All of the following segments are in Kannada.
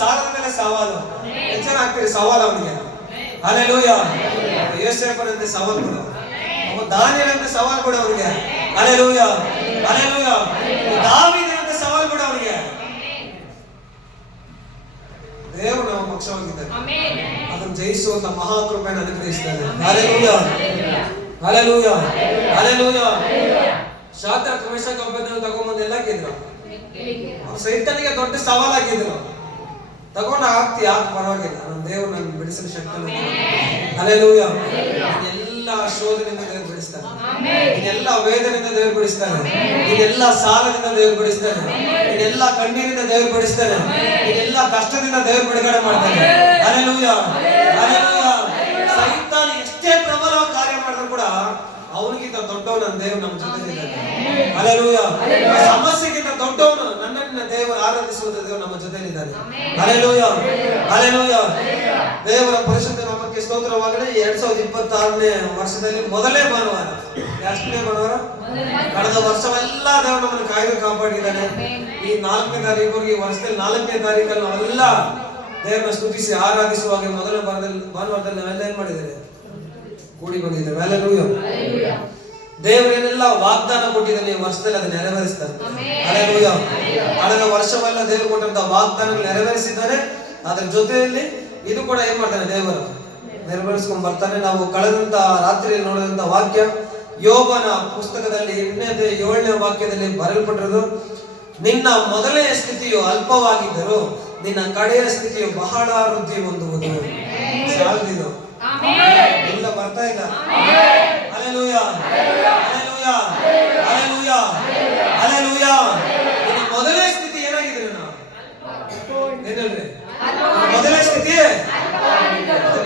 ಸಾಲದ ಮೇಲೆ ಸವಾಲು. ಎಷ್ಟು ಜನ ಆಗ್ತೀರಿ ಸವಾಲು ಅವನಿಗೆ? ಹಲ್ಲೆಲೂಯಾ. ಯೋಸೇಫನಂತೆ ಸವಾಲು ಕೊಡು, ದಾನಿಯೇಲನಂತೆ ಸವಾಲು ಕೊಡು ಅವನಿಗೆ. Hallelujah, hallelujah. ದಾವೀದನಂತೆ ಸವಾಲು ಕೊಡು ಅವನಿಗೆ. ದೇವರು ನಮ್ಮ ಪಕ್ಷವಾಗಿದ್ದಾನೆ, ಅದನ್ನು ಜಯಿಸುವಂತ ಮಹಾಕೃಪೆಯನ್ನು ಅನುಗ್ರಹಿಸಿದ್ದಾನೆ. Hallelujah, hallelujah, hallelujah. Shadrach Meshach ಅಬೇದ್ನೆಗೋನ ತಗೊಂಡ್ಬಂದು ಎಲ್ಲ ಹಾಕಿದ್ರು. ಅವ್ರು ಸೈತಾನಿಗೆ ದೊಡ್ಡ ಸವಾಲಾಗಿದ್ರು. ತಗೊಂಡ ಆಗ್ತಿ ಯಾಕೆ ಪರವಾಗಿಲ್ಲ, ನನ್ನ ದೇವರು ನನ್ನ ಬಿಡಿಸಲು ಶಕ್ತಿ. ಹಲ್ಲೆಲೂಯಾ. ಎಲ್ಲ ಶೋಧನೆಯಿಂದ ದೇವರು ಬಿಡಿಸ್ತಾನೆ, ಇದೆಲ್ಲ ವೇದನೆಯಿಂದ ದೇವರು ಬಿಡಿಸ್ತಾನೆ, ಇದೆಲ್ಲ ಸಾಲದಿಂದ ದೇವರು ಬಿಡಿಸ್ತಾನೆ, ಇದೆಲ್ಲ ಕಣ್ಣೀರಿಂದ ದೇವರು ಬಿಡಿಸ್ತಾನೆ, ಇದೆಲ್ಲ ಕಷ್ಟದಿಂದ ದೇವರು ಬಿಡುಗಡೆ ಮಾಡ್ತಾನೆ. Hallelujah, hallelujah. ಸೈತಾನ ಎಷ್ಟೇ ಪ್ರಬಲ ಕಾರ್ಯ ಮಾಡಿದ್ರು ಕೂಡ ಅವನಿಗಿಂತ ದೊಡ್ಡವನು ನನ್ನ ದೇವರು ನಮ್ಮ ಜೊತೆ ಇದ್ದಾನೆ. ಹಲ್ಲೆಲೂಯಾ. ಸಮಸ್ಯೆಗಿಂತ ದೊಡ್ಡವನು ನನ್ನನ್ನ ದೇವರು ಆರಾಧಿಸುವ ದೇವರು ನಮ್ಮ ಜೊತೆಲಿದ್ದಾನೆ. Hallelujah, hallelujah. ದೇವರ ಪರಿಶುದ್ಧ ನಾಮಕ್ಕೆ ಸ್ತೋತ್ರವಾಗಲಿ. 2026ನೇ ವರ್ಷದಲ್ಲಿ ಮೊದಲೇ ಭಾನುವಾರ, ಎಷ್ಟನೇ ಭಾನುವಾರ? ಕಳೆದ ವರ್ಷವೆಲ್ಲ ದೇವರು ನಮ್ಮನ್ನು ಕಾಯ್ದು ಕಾಪಾಡಿದ್ದಾನೆ. ಈ 4ನೇ ತಾರೀಕು ಈ ವರ್ಷದಲ್ಲಿ 4ನೇ ತಾರೀಕಲ್ಲಿ ನಾವೆಲ್ಲ ದೇವರನ್ನ ಸ್ತುತಿಸಿ ಆರಾಧಿಸುವಾಗ ಮೊದಲ ಭಾನುವಾರದಲ್ಲಿ ನಾವೆಲ್ಲ ಏನ್ ಮಾಡಿದ್ದೇವೆ? ಕೂಡಿ ಬಂದಿದ್ದೇವೆ. ಹಲ್ಲೆಲೂಯಾ. ದೇವರೇನೆಲ್ಲ ವಾಗ್ದಾನ ಕೊಟ್ಟಿದ್ದಾನೆ ಈ ವರ್ಷದಲ್ಲಿ ಅದನ್ನ ನೆರವೇರಿಸ್ತಾನೆ. ಹಲ್ಲೆಲೂಯಾ. ಕಳೆದ ವರ್ಷವೆಲ್ಲ ದೇವರು ಕೊಟ್ಟಂತ ವಾಗ್ದಾನಗಳು ನೆರವೇರಿಸಿದ್ದಾರೆ. ಅದರ ಜೊತೆಯಲ್ಲಿ ಇದು ಕೂಡ ಏನ್ ಮಾಡ್ತಾನೆ? ದೇವರು ನೆರವೇರಿಸ್ಕೊಂಡ್ ಬರ್ತಾನೆ. ನಾವು ಕಳೆದಂತ ರಾತ್ರಿಯಲ್ಲಿ ನೋಡಿದಂತ ವಾಕ್ಯ ಯೋಬನ ಪುಸ್ತಕದಲ್ಲಿ 7ನೇ ವಾಕ್ಯದಲ್ಲಿ ಬರೆಯಲ್ಪಟ್ಟಿರೋದು, ನಿನ್ನ ಮೊದಲನೆಯ ಸ್ಥಿತಿಯು ಅಲ್ಪವಾಗಿದ್ದರೂ ನಿನ್ನ ಕಡೆಯ ಸ್ಥಿತಿಯು ಬಹಳ ವೃದ್ಧಿ ಹೊಂದುವುದು. ಸಾಲದಿದು ಎಲ್ಲ ಬರ್ತಾ ಇಲ್ಲ. Hallelujah, hallelujah, hallelujah, hallelujah. ನಿನ್ನ ಮೊದಲನೇ ಸ್ಥಿತಿ ಏನಾಗಿದೆ? ಮೊದಲನೇ ಸ್ಥಿತಿ,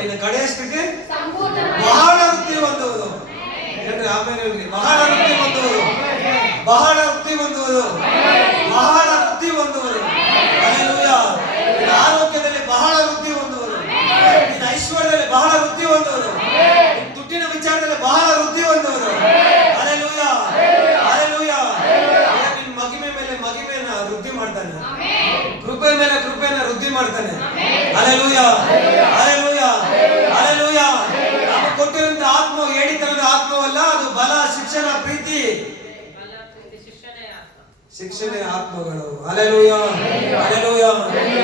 ನಿನ್ನ ಕಡೆಯ ಸ್ಥಿತಿ ಬಹಳ ವೃದ್ಧಿ ಹೊಂದುವುದು. ಆಮೇಲೆ ಬಹಳ ವೃದ್ಧಿ ಹೊಂದುವುದು, ಬಹಳ ವೃದ್ಧಿ ಹೊಂದುವುದು, ಬಹಳ ವೃದ್ಧಿ ಹೊಂದುವುದು. ಹಲ್ಲೆಲೂಯಾ. ನಿನ್ನ ಆರೋಗ್ಯದಲ್ಲಿ ಬಹಳ ವೃದ್ಧಿ ಹೊಂದುವುದು, ನಿನ್ನ ಐಶ್ವರ್ಯದಲ್ಲಿ ಬಹಳ ವೃದ್ಧಿ ಹೊಂದುವುದು, ದುಡ್ಡಿನ ವಿಚಾರದಲ್ಲಿ ಬಹಳ ವೃದ್ಧಿ ಹೊಂದುವುದು. Hallelujah, hallelujah. ನಿನ್ನ ಮಗಿಮೆ ಮೇಲೆ ಮಗಿಮೆನ ವೃದ್ಧಿ ಮಾಡ್ತಾನೆ, ಕೃಪೆ ಮೇಲೆ ಕೃಪೆನ ವೃದ್ಧಿ ಮಾಡ್ತಾನೆ. Hallelujah, hallelujah, hallelujah. ನಮಗೆ ಕೊಟ್ಟಿರುವಂತ ಆತ್ಮ ಏಡಿತನದ ಆತ್ಮವಲ್ಲ, ಅದು ಬಲ, ಶಿಕ್ಷಣ, ಪ್ರೀತಿ, ಶಿಕ್ಷಣ ಆತ್ಮಗಳು. Hallelujah, hallelujah.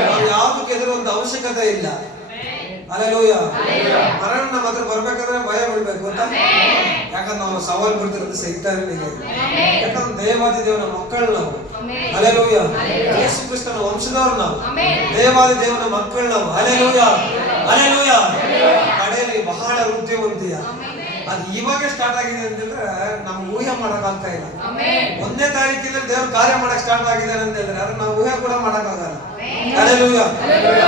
ನಾವು ಯಾವುದಕ್ಕೆ ಹೆದರುವಂತ ಅವಶ್ಯಕತೆ ಇಲ್ಲ. ಹಲ್ಲೆಲೂಯಾ. ಮರಣ ನಮ್ಮ ಹತ್ರ ಬರ್ಬೇಕಾದ್ರೆ ಭಯ ಬಿಡ್ಬೇಕು ಅಂತ. ಯಾಕಂದ್ರೆ ನಾವು ಸವಾಲ್ ಬಿಡ್ತಿರೋದು ಸೈತಾನನಿಗೆ. ಯಾಕಂದ್ರೆ ದೇವಾದಿ ದೇವನ ಮಕ್ಕಳು ನಾವು. ಹಲ್ಲೆಲೂಯಾ. ಯೇಸು ಕ್ರಿಸ್ತನ ವಂಶದವರು ನಾವು, ದೇವಾದಿ ದೇವನ ಮಕ್ಕಳು ನಾವು. Hallelujah, hallelujah. ಕಡೆಯಲ್ಲಿ ಬಹಳ ವೃದ್ಧಿ ಹೊಂದಿಯ. ಅದು ಇವಾಗ ಸ್ಟಾರ್ಟ್ ಆಗಿದೆ ಅಂತಂದ್ರೆ ನಮ್ಗೆ ಊಹೆ ಮಾಡಕ್ ಆಗ್ತಾ ಇಲ್ಲ. 1ನೇ ತಾರೀಕಿನಲ್ಲಿ ದೇವ್ರ ಕಾರ್ಯ ಮಾಡಕ್ ಸ್ಟಾರ್ಟ್ ಆಗಿದ್ದಾರೆ ಅಂತ ಹೇಳಿದ್ರೆ ಅದನ್ನ ನಾವು ಊಹೆ ಕೂಡ ಮಾಡಕ್ ಆಗಲ್ಲ. ಹಲ್ಲೆಲೂಯಾ.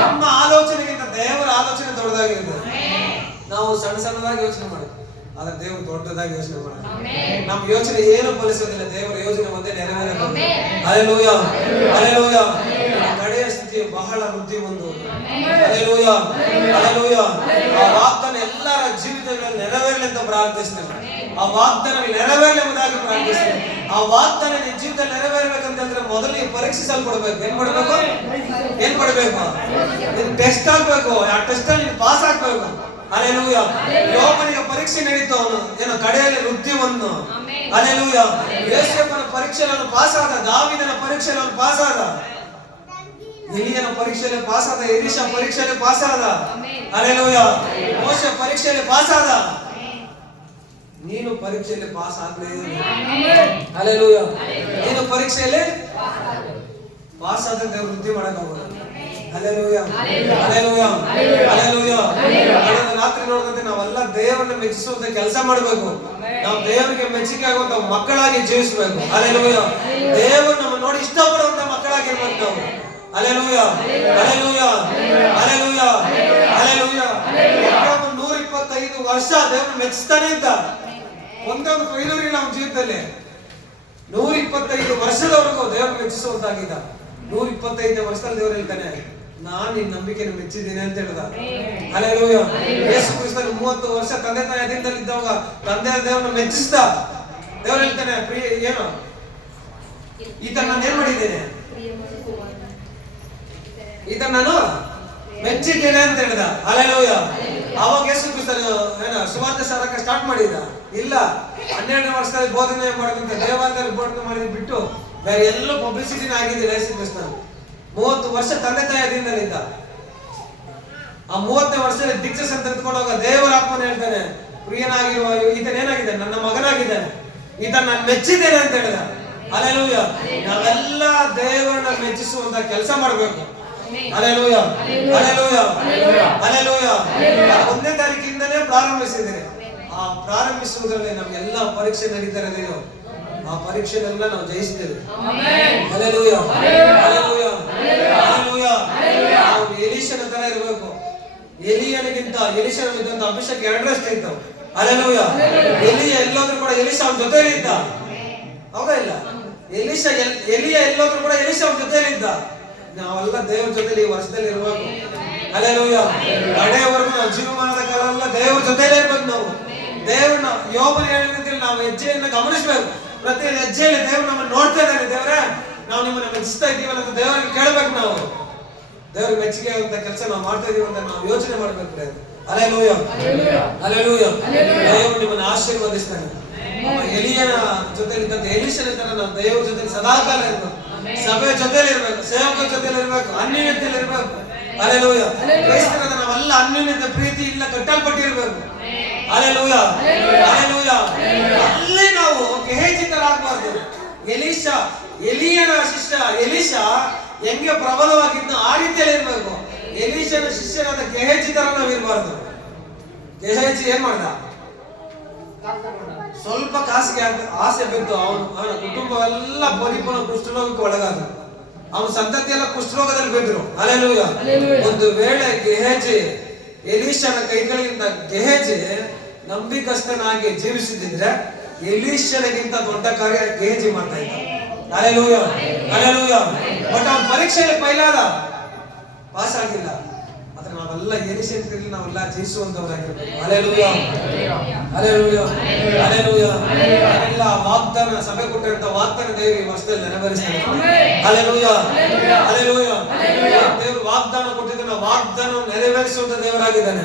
ನಮ್ಮ ಆಲೋಚನೆಗಿಂತ ದೇವರ ಆಲೋಚನೆ ದೊಡ್ಡದಾಗಿರುತ್ತೆ. ನಾವು ಸಣ್ಣ ಸಣ್ಣದಾಗಿ ಯೋಚನೆ ಮಾಡ್ತೀವಿ, ಆದ್ರೆ ದೇವರು ದೊಡ್ಡದಾಗಿ ಯೋಚನೆ ಮಾಡ್ತಾರೆ. ನಮ್ಮ ಯೋಚನೆ ಏನು ಫಲಿಸೋದಿಲ್ಲ, ದೇವರ ಯೋಚನೆ ಒಂದೇ ನೆರವೇರುತ್ತೆ. Hallelujah, hallelujah. ಕಡೆಯ ಸ್ಥಿತಿ ಬಹಳ ವೃದ್ಧಿ ಹೊಂದುವುದು. Hallelujah, hallelujah. ಆ ವಾಗ್ದಾನ ಎಲ್ಲರ ಜೀವಿತಗಳಲ್ಲಿ ನೆರವೇರಲಿ ಅಂತ ಪ್ರಾರ್ಥಿಸ್ತೇನೆ. ಆ ವಾಗ್ದಾನ ನೆರವೇರಲಿ ಎಂಬುದಾಗಿ ಪ್ರಾರ್ಥಿಸ್ತೇನೆ. ಆ ವಾಗ್ದಾನ ನಿನ್ನ ಜೀವಿತದಲ್ಲಿ ನೆರವೇರ್ಬೇಕಂತಂದ್ರೆ ಮೊದಲಿಗೆ ಪರೀಕ್ಷಿಸಲ್ಪಡ್ಬೇಕು. ಏನ್ ಮಾಡ್ಬೇಕು? ಏನ್ ಮಾಡ್ಬೇಕು? ನಿನ್ ಟೆಸ್ಟ್ ಆಗ್ಬೇಕು. ಆ ಟೆಸ್ಟ್ ಅಲ್ಲಿ ಪಾಸ್ ಆಗ್ಬೇಕು. ಹಲ್ಲೆಲೂಯಾ. ಯೋಬನಿಗೆ ಪರೀಕ್ಷೆ ನಡೀತು, ಅವನು ಏನು ಕಡೆಯಲ್ಲಿ ವೃದ್ಧಿ ಹೊಂದು. ಹಲ್ಲೆಲೂಯಾ. ಯೋಸೇಫನ ಪರೀಕ್ಷೆಯಲ್ಲಿ ಪಾಸ್ ಆದ, ದಾವೀದನ ಪರೀಕ್ಷೆಯಲ್ಲಿ ಪಾಸ್ ಆದ, ಎಲಿಯನ ಪರೀಕ್ಷೆಯಲ್ಲಿ ಪಾಸ್ ಆದ, ಎಲೀಷಾ ಪರೀಕ್ಷೆಯಲ್ಲಿ ಪಾಸ್ ಆದ. ಹಲ್ಲೆಲೂಯಾ. ಮೋಶೆ ಪರೀಕ್ಷೆಯಲ್ಲಿ ಪಾಸ್ ಆದ. ನೀನು ಪರೀಕ್ಷೆಯಲ್ಲಿ ಪಾಸ್ ಆಗ್ಲೇಬೇಕು. ಹಲ್ಲೆಲೂಯಾ. ನೀನು ಪರೀಕ್ಷೆಯಲ್ಲಿ ಪಾಸ್ ಆದ್ರೆ ದೇವರು ವೃದ್ಧಿ ಮಾಡಕ್ಕಾಗಲ್ಲ. Hallelujah, hallelujah, hallelujah. ರಾತ್ರಿ ನೋಡಿದಂತೆ ನಾವೆಲ್ಲ ದೇವರನ್ನ ಮೆಚ್ಚಿಸುವಂತ ಕೆಲಸ ಮಾಡಬೇಕು. ನಾವು ದೇವರಿಗೆ ಮೆಚ್ಚುಗೆ ಆಗುವಂತ ಮಕ್ಕಳಾಗಿ ಜೀವಿಸಬೇಕು. ಹಲ್ಲೆಲೂಯಾ. ದೇವರು ನಮ್ಮ ನೋಡಿ ಇಷ್ಟಪಡುವಂತ ಮಕ್ಕಳಾಗಿರ್ಬೇಕು ನಾವು. Hallelujah, hallelujah, hallelujah, hallelujah. 125 ವರ್ಷ ದೇವರು ಮೆಚ್ಚಿಸ್ತಾನೆ ಅಂತ ಒಂದೊಂದು ಫೈಲೂರಿ ನಮ್ಮ ಜೀವಿತದಲ್ಲಿ 125 ವರ್ಷದವರೆಗೂ ದೇವರು ಮೆಚ್ಚಿಸುವಂತಾಗಿದ್ದ. 125ನೇ ವರ್ಷದಲ್ಲಿ ದೇವರು ಹೇಳ್ತಾನೆ, ನಾನು ನಿನ್ನ ನಂಬಿಕೆಯನ್ನು ಮೆಚ್ಚಿದ್ದೀನಿ ಅಂತ ಹೇಳಿದ. ಹಲ್ಲೆಲೂಯಾ. ಯೇಸು ಕ್ರಿಸ್ತನು 30 ವರ್ಷ ತಂದೆ ತಾಯಿ ಅಧೀನದಲ್ಲಿ ಇದ್ದಾಗ ತಂದೆ ದೇವರನ್ನು ಮೆಚ್ಚಿಸಿದ. ದೇವರು ಹೇಳ್ತಾನೆ, ಈತ ನಾನು ಏನ್ ಮಾಡಿದ್ದೇನೆ? ಈತ ನಾನು ಮೆಚ್ಚಿದ್ದೇನೆ ಅಂತ ಹೇಳಿದ. ಹಲ್ಲೆಲೂಯಾ. ಅವಾಗ ಯೇಸು ಕ್ರಿಸ್ತನು ಸುವಾರ್ತೆ ಸಾರಕ್ಕೆ ಸ್ಟಾರ್ಟ್ ಮಾಡಿದ? ಇಲ್ಲ. 12ನೇ ವರ್ಷದಲ್ಲಿ ಬೋಧನೆ ಮಾಡಿದಂತೆ ದೇವಾಲಯದಲ್ಲಿ ಬೋಧನೆ ಮಾಡಿದ್ ಬಿಟ್ಟು ಬೇರೆ ಎಲ್ಲೂ ಪಬ್ಲಿಸಿಟಿನ ಆಗಿದ್ದಿಲ್ಲ ಯೇಸು ಕ್ರಿಸ್ತನು. 30 ವರ್ಷ ತಂದೆ ತಾಯಿ ಅಧೀನದಲ್ಲಿದ್ದ. ಆ 30ನೇ ವರ್ಷದಲ್ಲಿ ದೀಕ್ಷಾಸ್ನಾನ ತೆಗೆದುಕೊಂಡು ಹೋಗ ದೇವರ ಆತ್ಮನ ಹೇಳ್ತಾನೆ, ಪ್ರಿಯನಾಗಿರುವ ಈತನೇನಾಗಿದ್ದಾನೆ, ನನ್ನ ಮಗನಾಗಿದ್ದಾನೆ, ಈತ ನಾನು ಮೆಚ್ಚಿದ್ದೇನೆ ಅಂತ ಹೇಳಿದ. ಹಲ್ಲೆಲೂಯಾ. ನಾವೆಲ್ಲ ದೇವರನ್ನ ಮೆಚ್ಚಿಸುವಂತ ಕೆಲಸ ಮಾಡಬೇಕು. Hallelujah, hallelujah, hallelujah. 1ನೇ ತಾರೀಕಿಂದಲೇ ಪ್ರಾರಂಭಿಸಿದ್ದೇನೆ. ಆ ಪ್ರಾರಂಭಿಸುವುದರಲ್ಲಿ ನಮ್ಗೆಲ್ಲ ಪರೀಕ್ಷೆ ನಡೀತಾ ಇರೋದೇನು, ಆ ಪರೀಕ್ಷೆನೆಲ್ಲ ನಾವು ಜಯಿಸ್ತೇವೆ. Hallelujah, hallelujah, hallelujah. ನಾವು ಎಲೀಷನ ತರ ಇರಬೇಕು. ಎಲಿಯನಿಗಿಂತ ಎಲೀಷನಿಗಿಂತ ಅಭಿಷೇಕ 2ರಷ್ಟು ಇತ್ತು. ಹಲ್ಲೆಲೂಯಾ. ಎಲಿಯ ಎಲ್ಲೋದ್ರು ಕೂಡ ಎಲೀಷ ಅವನ ಜೊತೆಯಲ್ಲಿ ಇದ್ದ. ಹೌದಾ ಇಲ್ಲ? ಎಲಿಯ ಎಲ್ಲೋದ್ರು ಕೂಡ ಎಲೀಷ ಅವನ ಜೊತೆಯಲ್ಲಿ ಇದ್ದ. ನಾವೆಲ್ಲ ದೇವರ ಜೊತೆಲಿ ಈ ವರ್ಷದಲ್ಲಿ ಇರಬೇಕು. ಹಲ್ಲೆಲೂಯಾ. ಕಡೆಯವರೆಗೂ ನಾವು ಜೀವಮಾನದ ಕಾಲ ಎಲ್ಲ ದೇವರ ಜೊತೆಲೇ ಇರ್ಬೇಕು. ನಾವು ದೇವ್ರನ್ನ ಯೋಬನ ಹೇಳಿದಂತೆ ನಾವು ಹೆಜ್ಜೆಯನ್ನ ಗಮನಿಸಬೇಕು. ಪ್ರತಿ ಹೆಜ್ಜೆಯಲ್ಲಿ ದೇವ್ರು ನಮ್ಮನ್ನು ನೋಡ್ತಾ ಇದ್ದಾನೆ. ದೇವರೇ, ನಾವು ನಿಮ್ಮನ್ನ ಮೆಚ್ಚಿಸ್ತಾ ಇದ್ದೀವಲ್ಲ ಅಂತ ದೇವರಿಗೆ ಕೇಳಬೇಕು. ನಾವು ದೇವ್ರಿಗೆ ಮೆಚ್ಚುಗೆ ಅಂತ ಕೆಲಸ ನಾವು ಮಾಡ್ತಾ ಇದೀವಿ ಅಂತ ನಾವು ಯೋಚನೆ ಮಾಡ್ಬೇಕು. Hallelujah, hallelujah. ದೇವರು ನಿಮ್ಮನ್ನು ಆಶೀರ್ವದಿಸ್ತಾನೆ. ಎಲಿಯನ ಜೊತೆಲಿ ಇದ್ದಂತೆ ಎಲೀಷನ ತರ ನಾವು ದೇವರ ಜೊತೆ ಸದಾಕಾಲ ಇರ್ಬೇಕು. ಸಭೆಯ ಜೊತೆಲಿ ಇರ್ಬೇಕು, ಸೇವಕರ ಜೊತೆಲಿ ಇರ್ಬೇಕು, ಅನ್ಯೋನ್ಯತೆಯಲ್ಲಿ ಇರ್ಬೇಕು. ಹಲ್ಲೆಲೂಯಾ. ಕ್ರೈಸ್ತರಾದ ನಾವೆಲ್ಲ ಅನ್ಯೋನ್ಯತೆ ಪ್ರೀತಿ ಇಲ್ಲ ಕಟ್ಟಲ್ಪಟ್ಟಿರ್ಬೇಕು. Hallelujah, hallelujah. ಅಲ್ಲಿ ನಾವು ಗೆಹಜಿತರಾಗಬಾರ್ದು. ಎಲಿಯನ ಶಿಷ್ಯ ಎಲೀಷ ಹೆಂಗೆ ಪ್ರಬಲವಾಗಿದ್ದ ಆ ರೀತಿಯಲ್ಲಿ ಇರ್ಬೇಕು. ಎಲೀಷನ ಶಿಷ್ಯನಾದ ಗೆಹಜಿ ತರ ನಾವು ಇರಬಾರ್ದು. ಗೆಹಜಿ ಏನ್ ಮಾಡ್ದ? ಸ್ವಲ್ಪ ಕಾಸಿಗೆ ಆಸೆ ಬಿದ್ದು ಅವನ ಕುಟುಂಬವೆಲ್ಲ ಪರಿಪೂರ್ಣ ಕುಷ್ಠರೋಗಕ್ಕೆ ಒಳಗಾದ. ಅವನ ಸಂತತಿ ಎಲ್ಲ ಕುಷ್ಠರೋಗದಲ್ಲಿ ಬಿದ್ರು. ಹಲ್ಲೆಲೂಯಾ. ಒಂದು ವೇಳೆ ಗೆಹಜಿ ಎಲೀಷನ ಕೈಗಳಿಂದ ಗೆಹಜಿ ನಂಬಿಕಸ್ಥನಾಗಿ ಜೀವಿಸಿದ್ರೆ ಎಲೀಷನಿಗಿಂತ ದೊಡ್ಡ ಕಾರ್ಯ ಗೆಹಜಿ ಮಾಡ್ತಾ ಇದ್ದ. Hallelujah, hallelujah. ಬಟ್ ಅವನ ಪರೀಕ್ಷೆಯಲ್ಲಿ ಫೈಲಾದ, ಪಾಸ್ ಆಗಿಲ್ಲ. ಆದ್ರೆ ನಾವೆಲ್ಲ ಎಲೀಷನಲ್ಲಿ ನಾವೆಲ್ಲ ಜಯಿಸುವಂತವರಾಗಿರ್ಬೇಕು. Hallelujah, hallelujah, hallelujah. ಎಲ್ಲ ವಾಗ್ದಾನ ಸಭೆ ಕೊಟ್ಟಿರುವಂತ ವಾಗ್ದಾನ ದೇವರಿಗೆ ವರ್ಷದಲ್ಲಿ ನೆರವೇರಿಸ್ತಾನೆ. Hallelujah, hallelujah. ದೇವರು ವಾಗ್ದಾನ ಕೊಟ್ಟಿದ್ದಾನೆ, ವಾಗ್ದಾನ ನೆರವೇರಿಸುವಂತ ದೇವರಾಗಿದ್ದಾನೆ.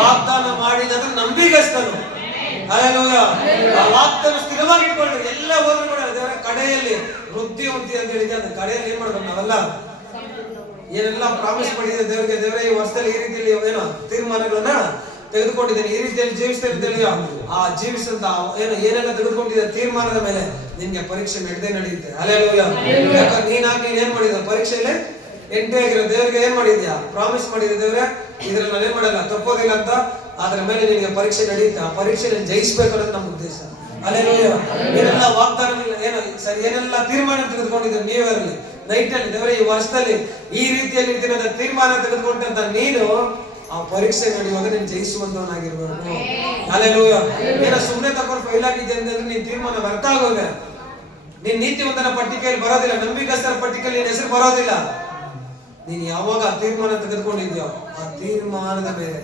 ವಾಗ್ದಾನ ಮಾಡಿದ್ರೆ ನಂಬಿಗಸ್ತನು. ಹಲ್ಲೆಲೂಯಾ. ಆ ವಾಗ್ದಾನ ಸ್ಥಿರವಾಗಿ ಇಟ್ಕೊಂಡ್ರೆ ಎಲ್ಲ ಹೋದ್ರು ಕೂಡ ದೇವರ ಕಡೆಯಲ್ಲಿ ವೃದ್ಧಿವಂತಿ ಅಂತ ಹೇಳಿದ್ರೆ ಅದು ಕಡೆಯಲ್ಲಿ ಏನ್ ಮಾಡ್ಬೇಕು? ನಾವೆಲ್ಲ ಏನೆಲ್ಲ ಪ್ರಾಮಿಸ್ ಮಾಡಿದ್ರೆ ದೇವರಿಗೆ, ದೇವರೇ ಈ ವರ್ಷದಲ್ಲಿ ಈ ರೀತಿಯಲ್ಲಿ ಏನೋ ತೀರ್ಮಾನಗಳನ್ನ ತೆಗೆದುಕೊಂಡಿದ್ದೇನೆ, ಈ ರೀತಿಯಲ್ಲಿ ಜೀವಿಸ್ತಾ ಇದ್ದೇನೆ. ಆ ಜೀವಿಸಂತ ಏನೆಲ್ಲ ತೆಗೆದುಕೊಂಡಿದ್ದ ತೀರ್ಮಾನದ ಮೇಲೆ ನಿನ್ಗೆ ಪರೀಕ್ಷೆ ನಡೆಯುತ್ತೆ. ಹಲ್ಲೆಲೂಯಾ. ಯಾಕಂದ್ರೆ ನೀನ್ ಏನ್ ಮಾಡಿದ ಪರೀಕ್ಷೆಯಲ್ಲಿ ಎಂಟ್ರಿ ಆಗಿರೋ ದೇವರಿಗೆ ಏನ್ ಮಾಡಿದ್ಯಾ? ಪ್ರಾಮಿಸ್ ಮಾಡಿದ್ರೆ ದೇವ್ರೆ ಇದ್ರಲ್ಲಿ ನಾನೇನ್ ಮಾಡಲ್ಲ, ತಪ್ಪೋದಿಲ್ಲ ಅಂತ. ಅದ್ರ ಮೇಲೆ ನಿನಗೆ ಪರೀಕ್ಷೆ ನಡೆಯುತ್ತೆ. ಆ ಪರೀಕ್ಷೆ ಜಯಿಸ್ಬೇಕು ಅನ್ನೋದು ನಮ್ಮ ಉದ್ದೇಶ. ಹಲ್ಲೆಲೂಯಾ. ಏನೆಲ್ಲ ವಾಗ್ದಾನ ಏನೆಲ್ಲ ತೀರ್ಮಾನ ತೆಗೆದುಕೊಂಡಿದ್ರೆ ನೀವರಲ್ಲಿ ನೈಟ್ ಅಲ್ಲಿ ದೇವರೇ ಈ ವರ್ಷದಲ್ಲಿ ಈ ರೀತಿಯಲ್ಲಿ ಇರ್ತೀರ ತೀರ್ಮಾನ ತೆಗೆದುಕೊಂಡಂತ ನೀನು ಆ ಪರೀಕ್ಷೆ ನಡೆಯುವಾಗ ನೀನು ಜಯಿಸುವಂತವನಾಗಿರ್ಬೇಕು. ಹಲ್ಲೆಲೂಯಾ. ಏನೋ ಸುಮ್ಮನೆ ತಕೊಂಡು ಫೈಲ್ ಆಗಿದೆ ಅಂದ್ರೆ ನೀನ್ ತೀರ್ಮಾನ ವ್ಯರ್ಥ ಆಗೋಗ. ನೀನ್ ನೀತಿವಂತನ ಪಟ್ಟಿಕೆಯಲ್ಲಿ ಬರೋದಿಲ್ಲ, ನಂಬಿಕಸ್ಥರ ಪಟ್ಟಿಕೆಯಲ್ಲಿ ನಿನ್ನ ಹೆಸರು ಬರೋದಿಲ್ಲ. ನೀನ್ ಯಾವಾಗ ಆ ತೀರ್ಮಾನ ತೆಗೆದುಕೊಂಡಿದ್ಯೋ ಆ ತೀರ್ಮಾನದ ಮೇಲೆ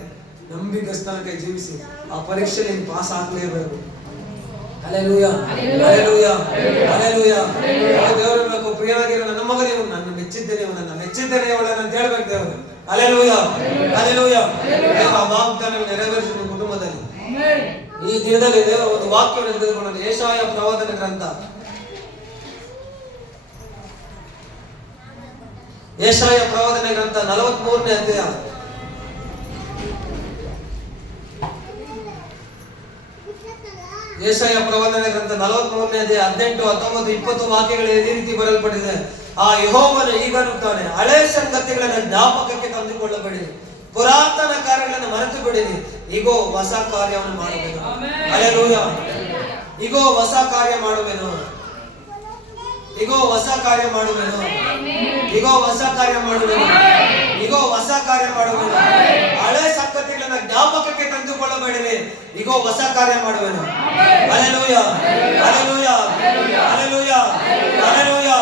ನಂಬಿಕಸ್ಥನಕ್ಕೆ ಜೀವಿಸಿ ಆ ಪರೀಕ್ಷೆ ನೀನು ಪಾಸ್ ಆಗ್ಲೇಬೇಕು. Hallelujah, hallelujah, hallelujah. ದೇವರು ಬೇಕು, ಪ್ರಿಯನಾಗಿರೋ ನನ್ನ ಮಗನೇ ನನ್ನ ಮೆಚ್ಚಿದ್ದೇನೆ, ನನ್ನ ಮೆಚ್ಚಿದ್ದೇನೆ ಅವಳನ್ನ ಅಂತ ಹೇಳ್ಬೇಕು ದೇವರು. Hallelujah, hallelujah. ದೇವರ ವಾಗ್ದಾನ ನೆರವೇರಿಸುವ ಕುಟುಂಬದಲ್ಲಿ ಈ ದಿನದಲ್ಲಿ ದೇವರ ಒಂದು ವಾಕ್ಯವನ್ನು ತೆಗೆದುಕೊಂಡು ಯೆಶಾಯ ಪ್ರವಾದನ ಗ್ರಂಥ, ಯೆಶಾಯ ಪ್ರವಾದನ ಗ್ರಂಥ 43ನೇ ಅಧ್ಯಾಯ. ಯೆಶಾಯ ಪ್ರವಾದನ ಗ್ರಂಥ 43ನೇ ಅಧ್ಯಾಯ 18, 19, 20 ವಾಕ್ಯಗಳು ಈ ರೀತಿ ಬರೆಯಲ್ಪಟ್ಟಿದೆ. ಆ ಯೆಹೋವನು ಈಗ ಅನ್ನುತ್ತಾನೆ, ಹಳೆ ಸಂಗತಿಗಳನ್ನು ಜ್ಞಾಪಕಕ್ಕೆ ತಂದುಕೊಳ್ಳಬೇಡಿ, ಪುರಾತನ ಕಾರ್ಯಗಳನ್ನು ಮರೆತು ಬಿಡಿರಿ. ಈಗೋ ಹೊಸ ಕಾರ್ಯವನ್ನು ಮಾಡುವೆನು. ಹಲ್ಲೆಲೂಯಾ. ಈಗೋ ಹೊಸ ಕಾರ್ಯ ಮಾಡುವೆನು, ಈಗೋ ಹೊಸ ಕಾರ್ಯ ಮಾಡುವೆನು, ಈಗೋ ಹೊಸ ಕಾರ್ಯ ಮಾಡುವೆನು, ಈಗೋ ಹೊಸ ಕಾರ್ಯ ಮಾಡುವೆನು. ಹಳೆ ಸಂಗತಿಗಳನ್ನ ಜ್ಞಾಪಕಕ್ಕೆ ತಂದುಕೊಳ್ಳಬೇಡಿರಿ, ಈಗೋ ಹೊಸ ಕಾರ್ಯ ಮಾಡುವೆನು. Hallelujah, hallelujah, hallelujah, hallelujah.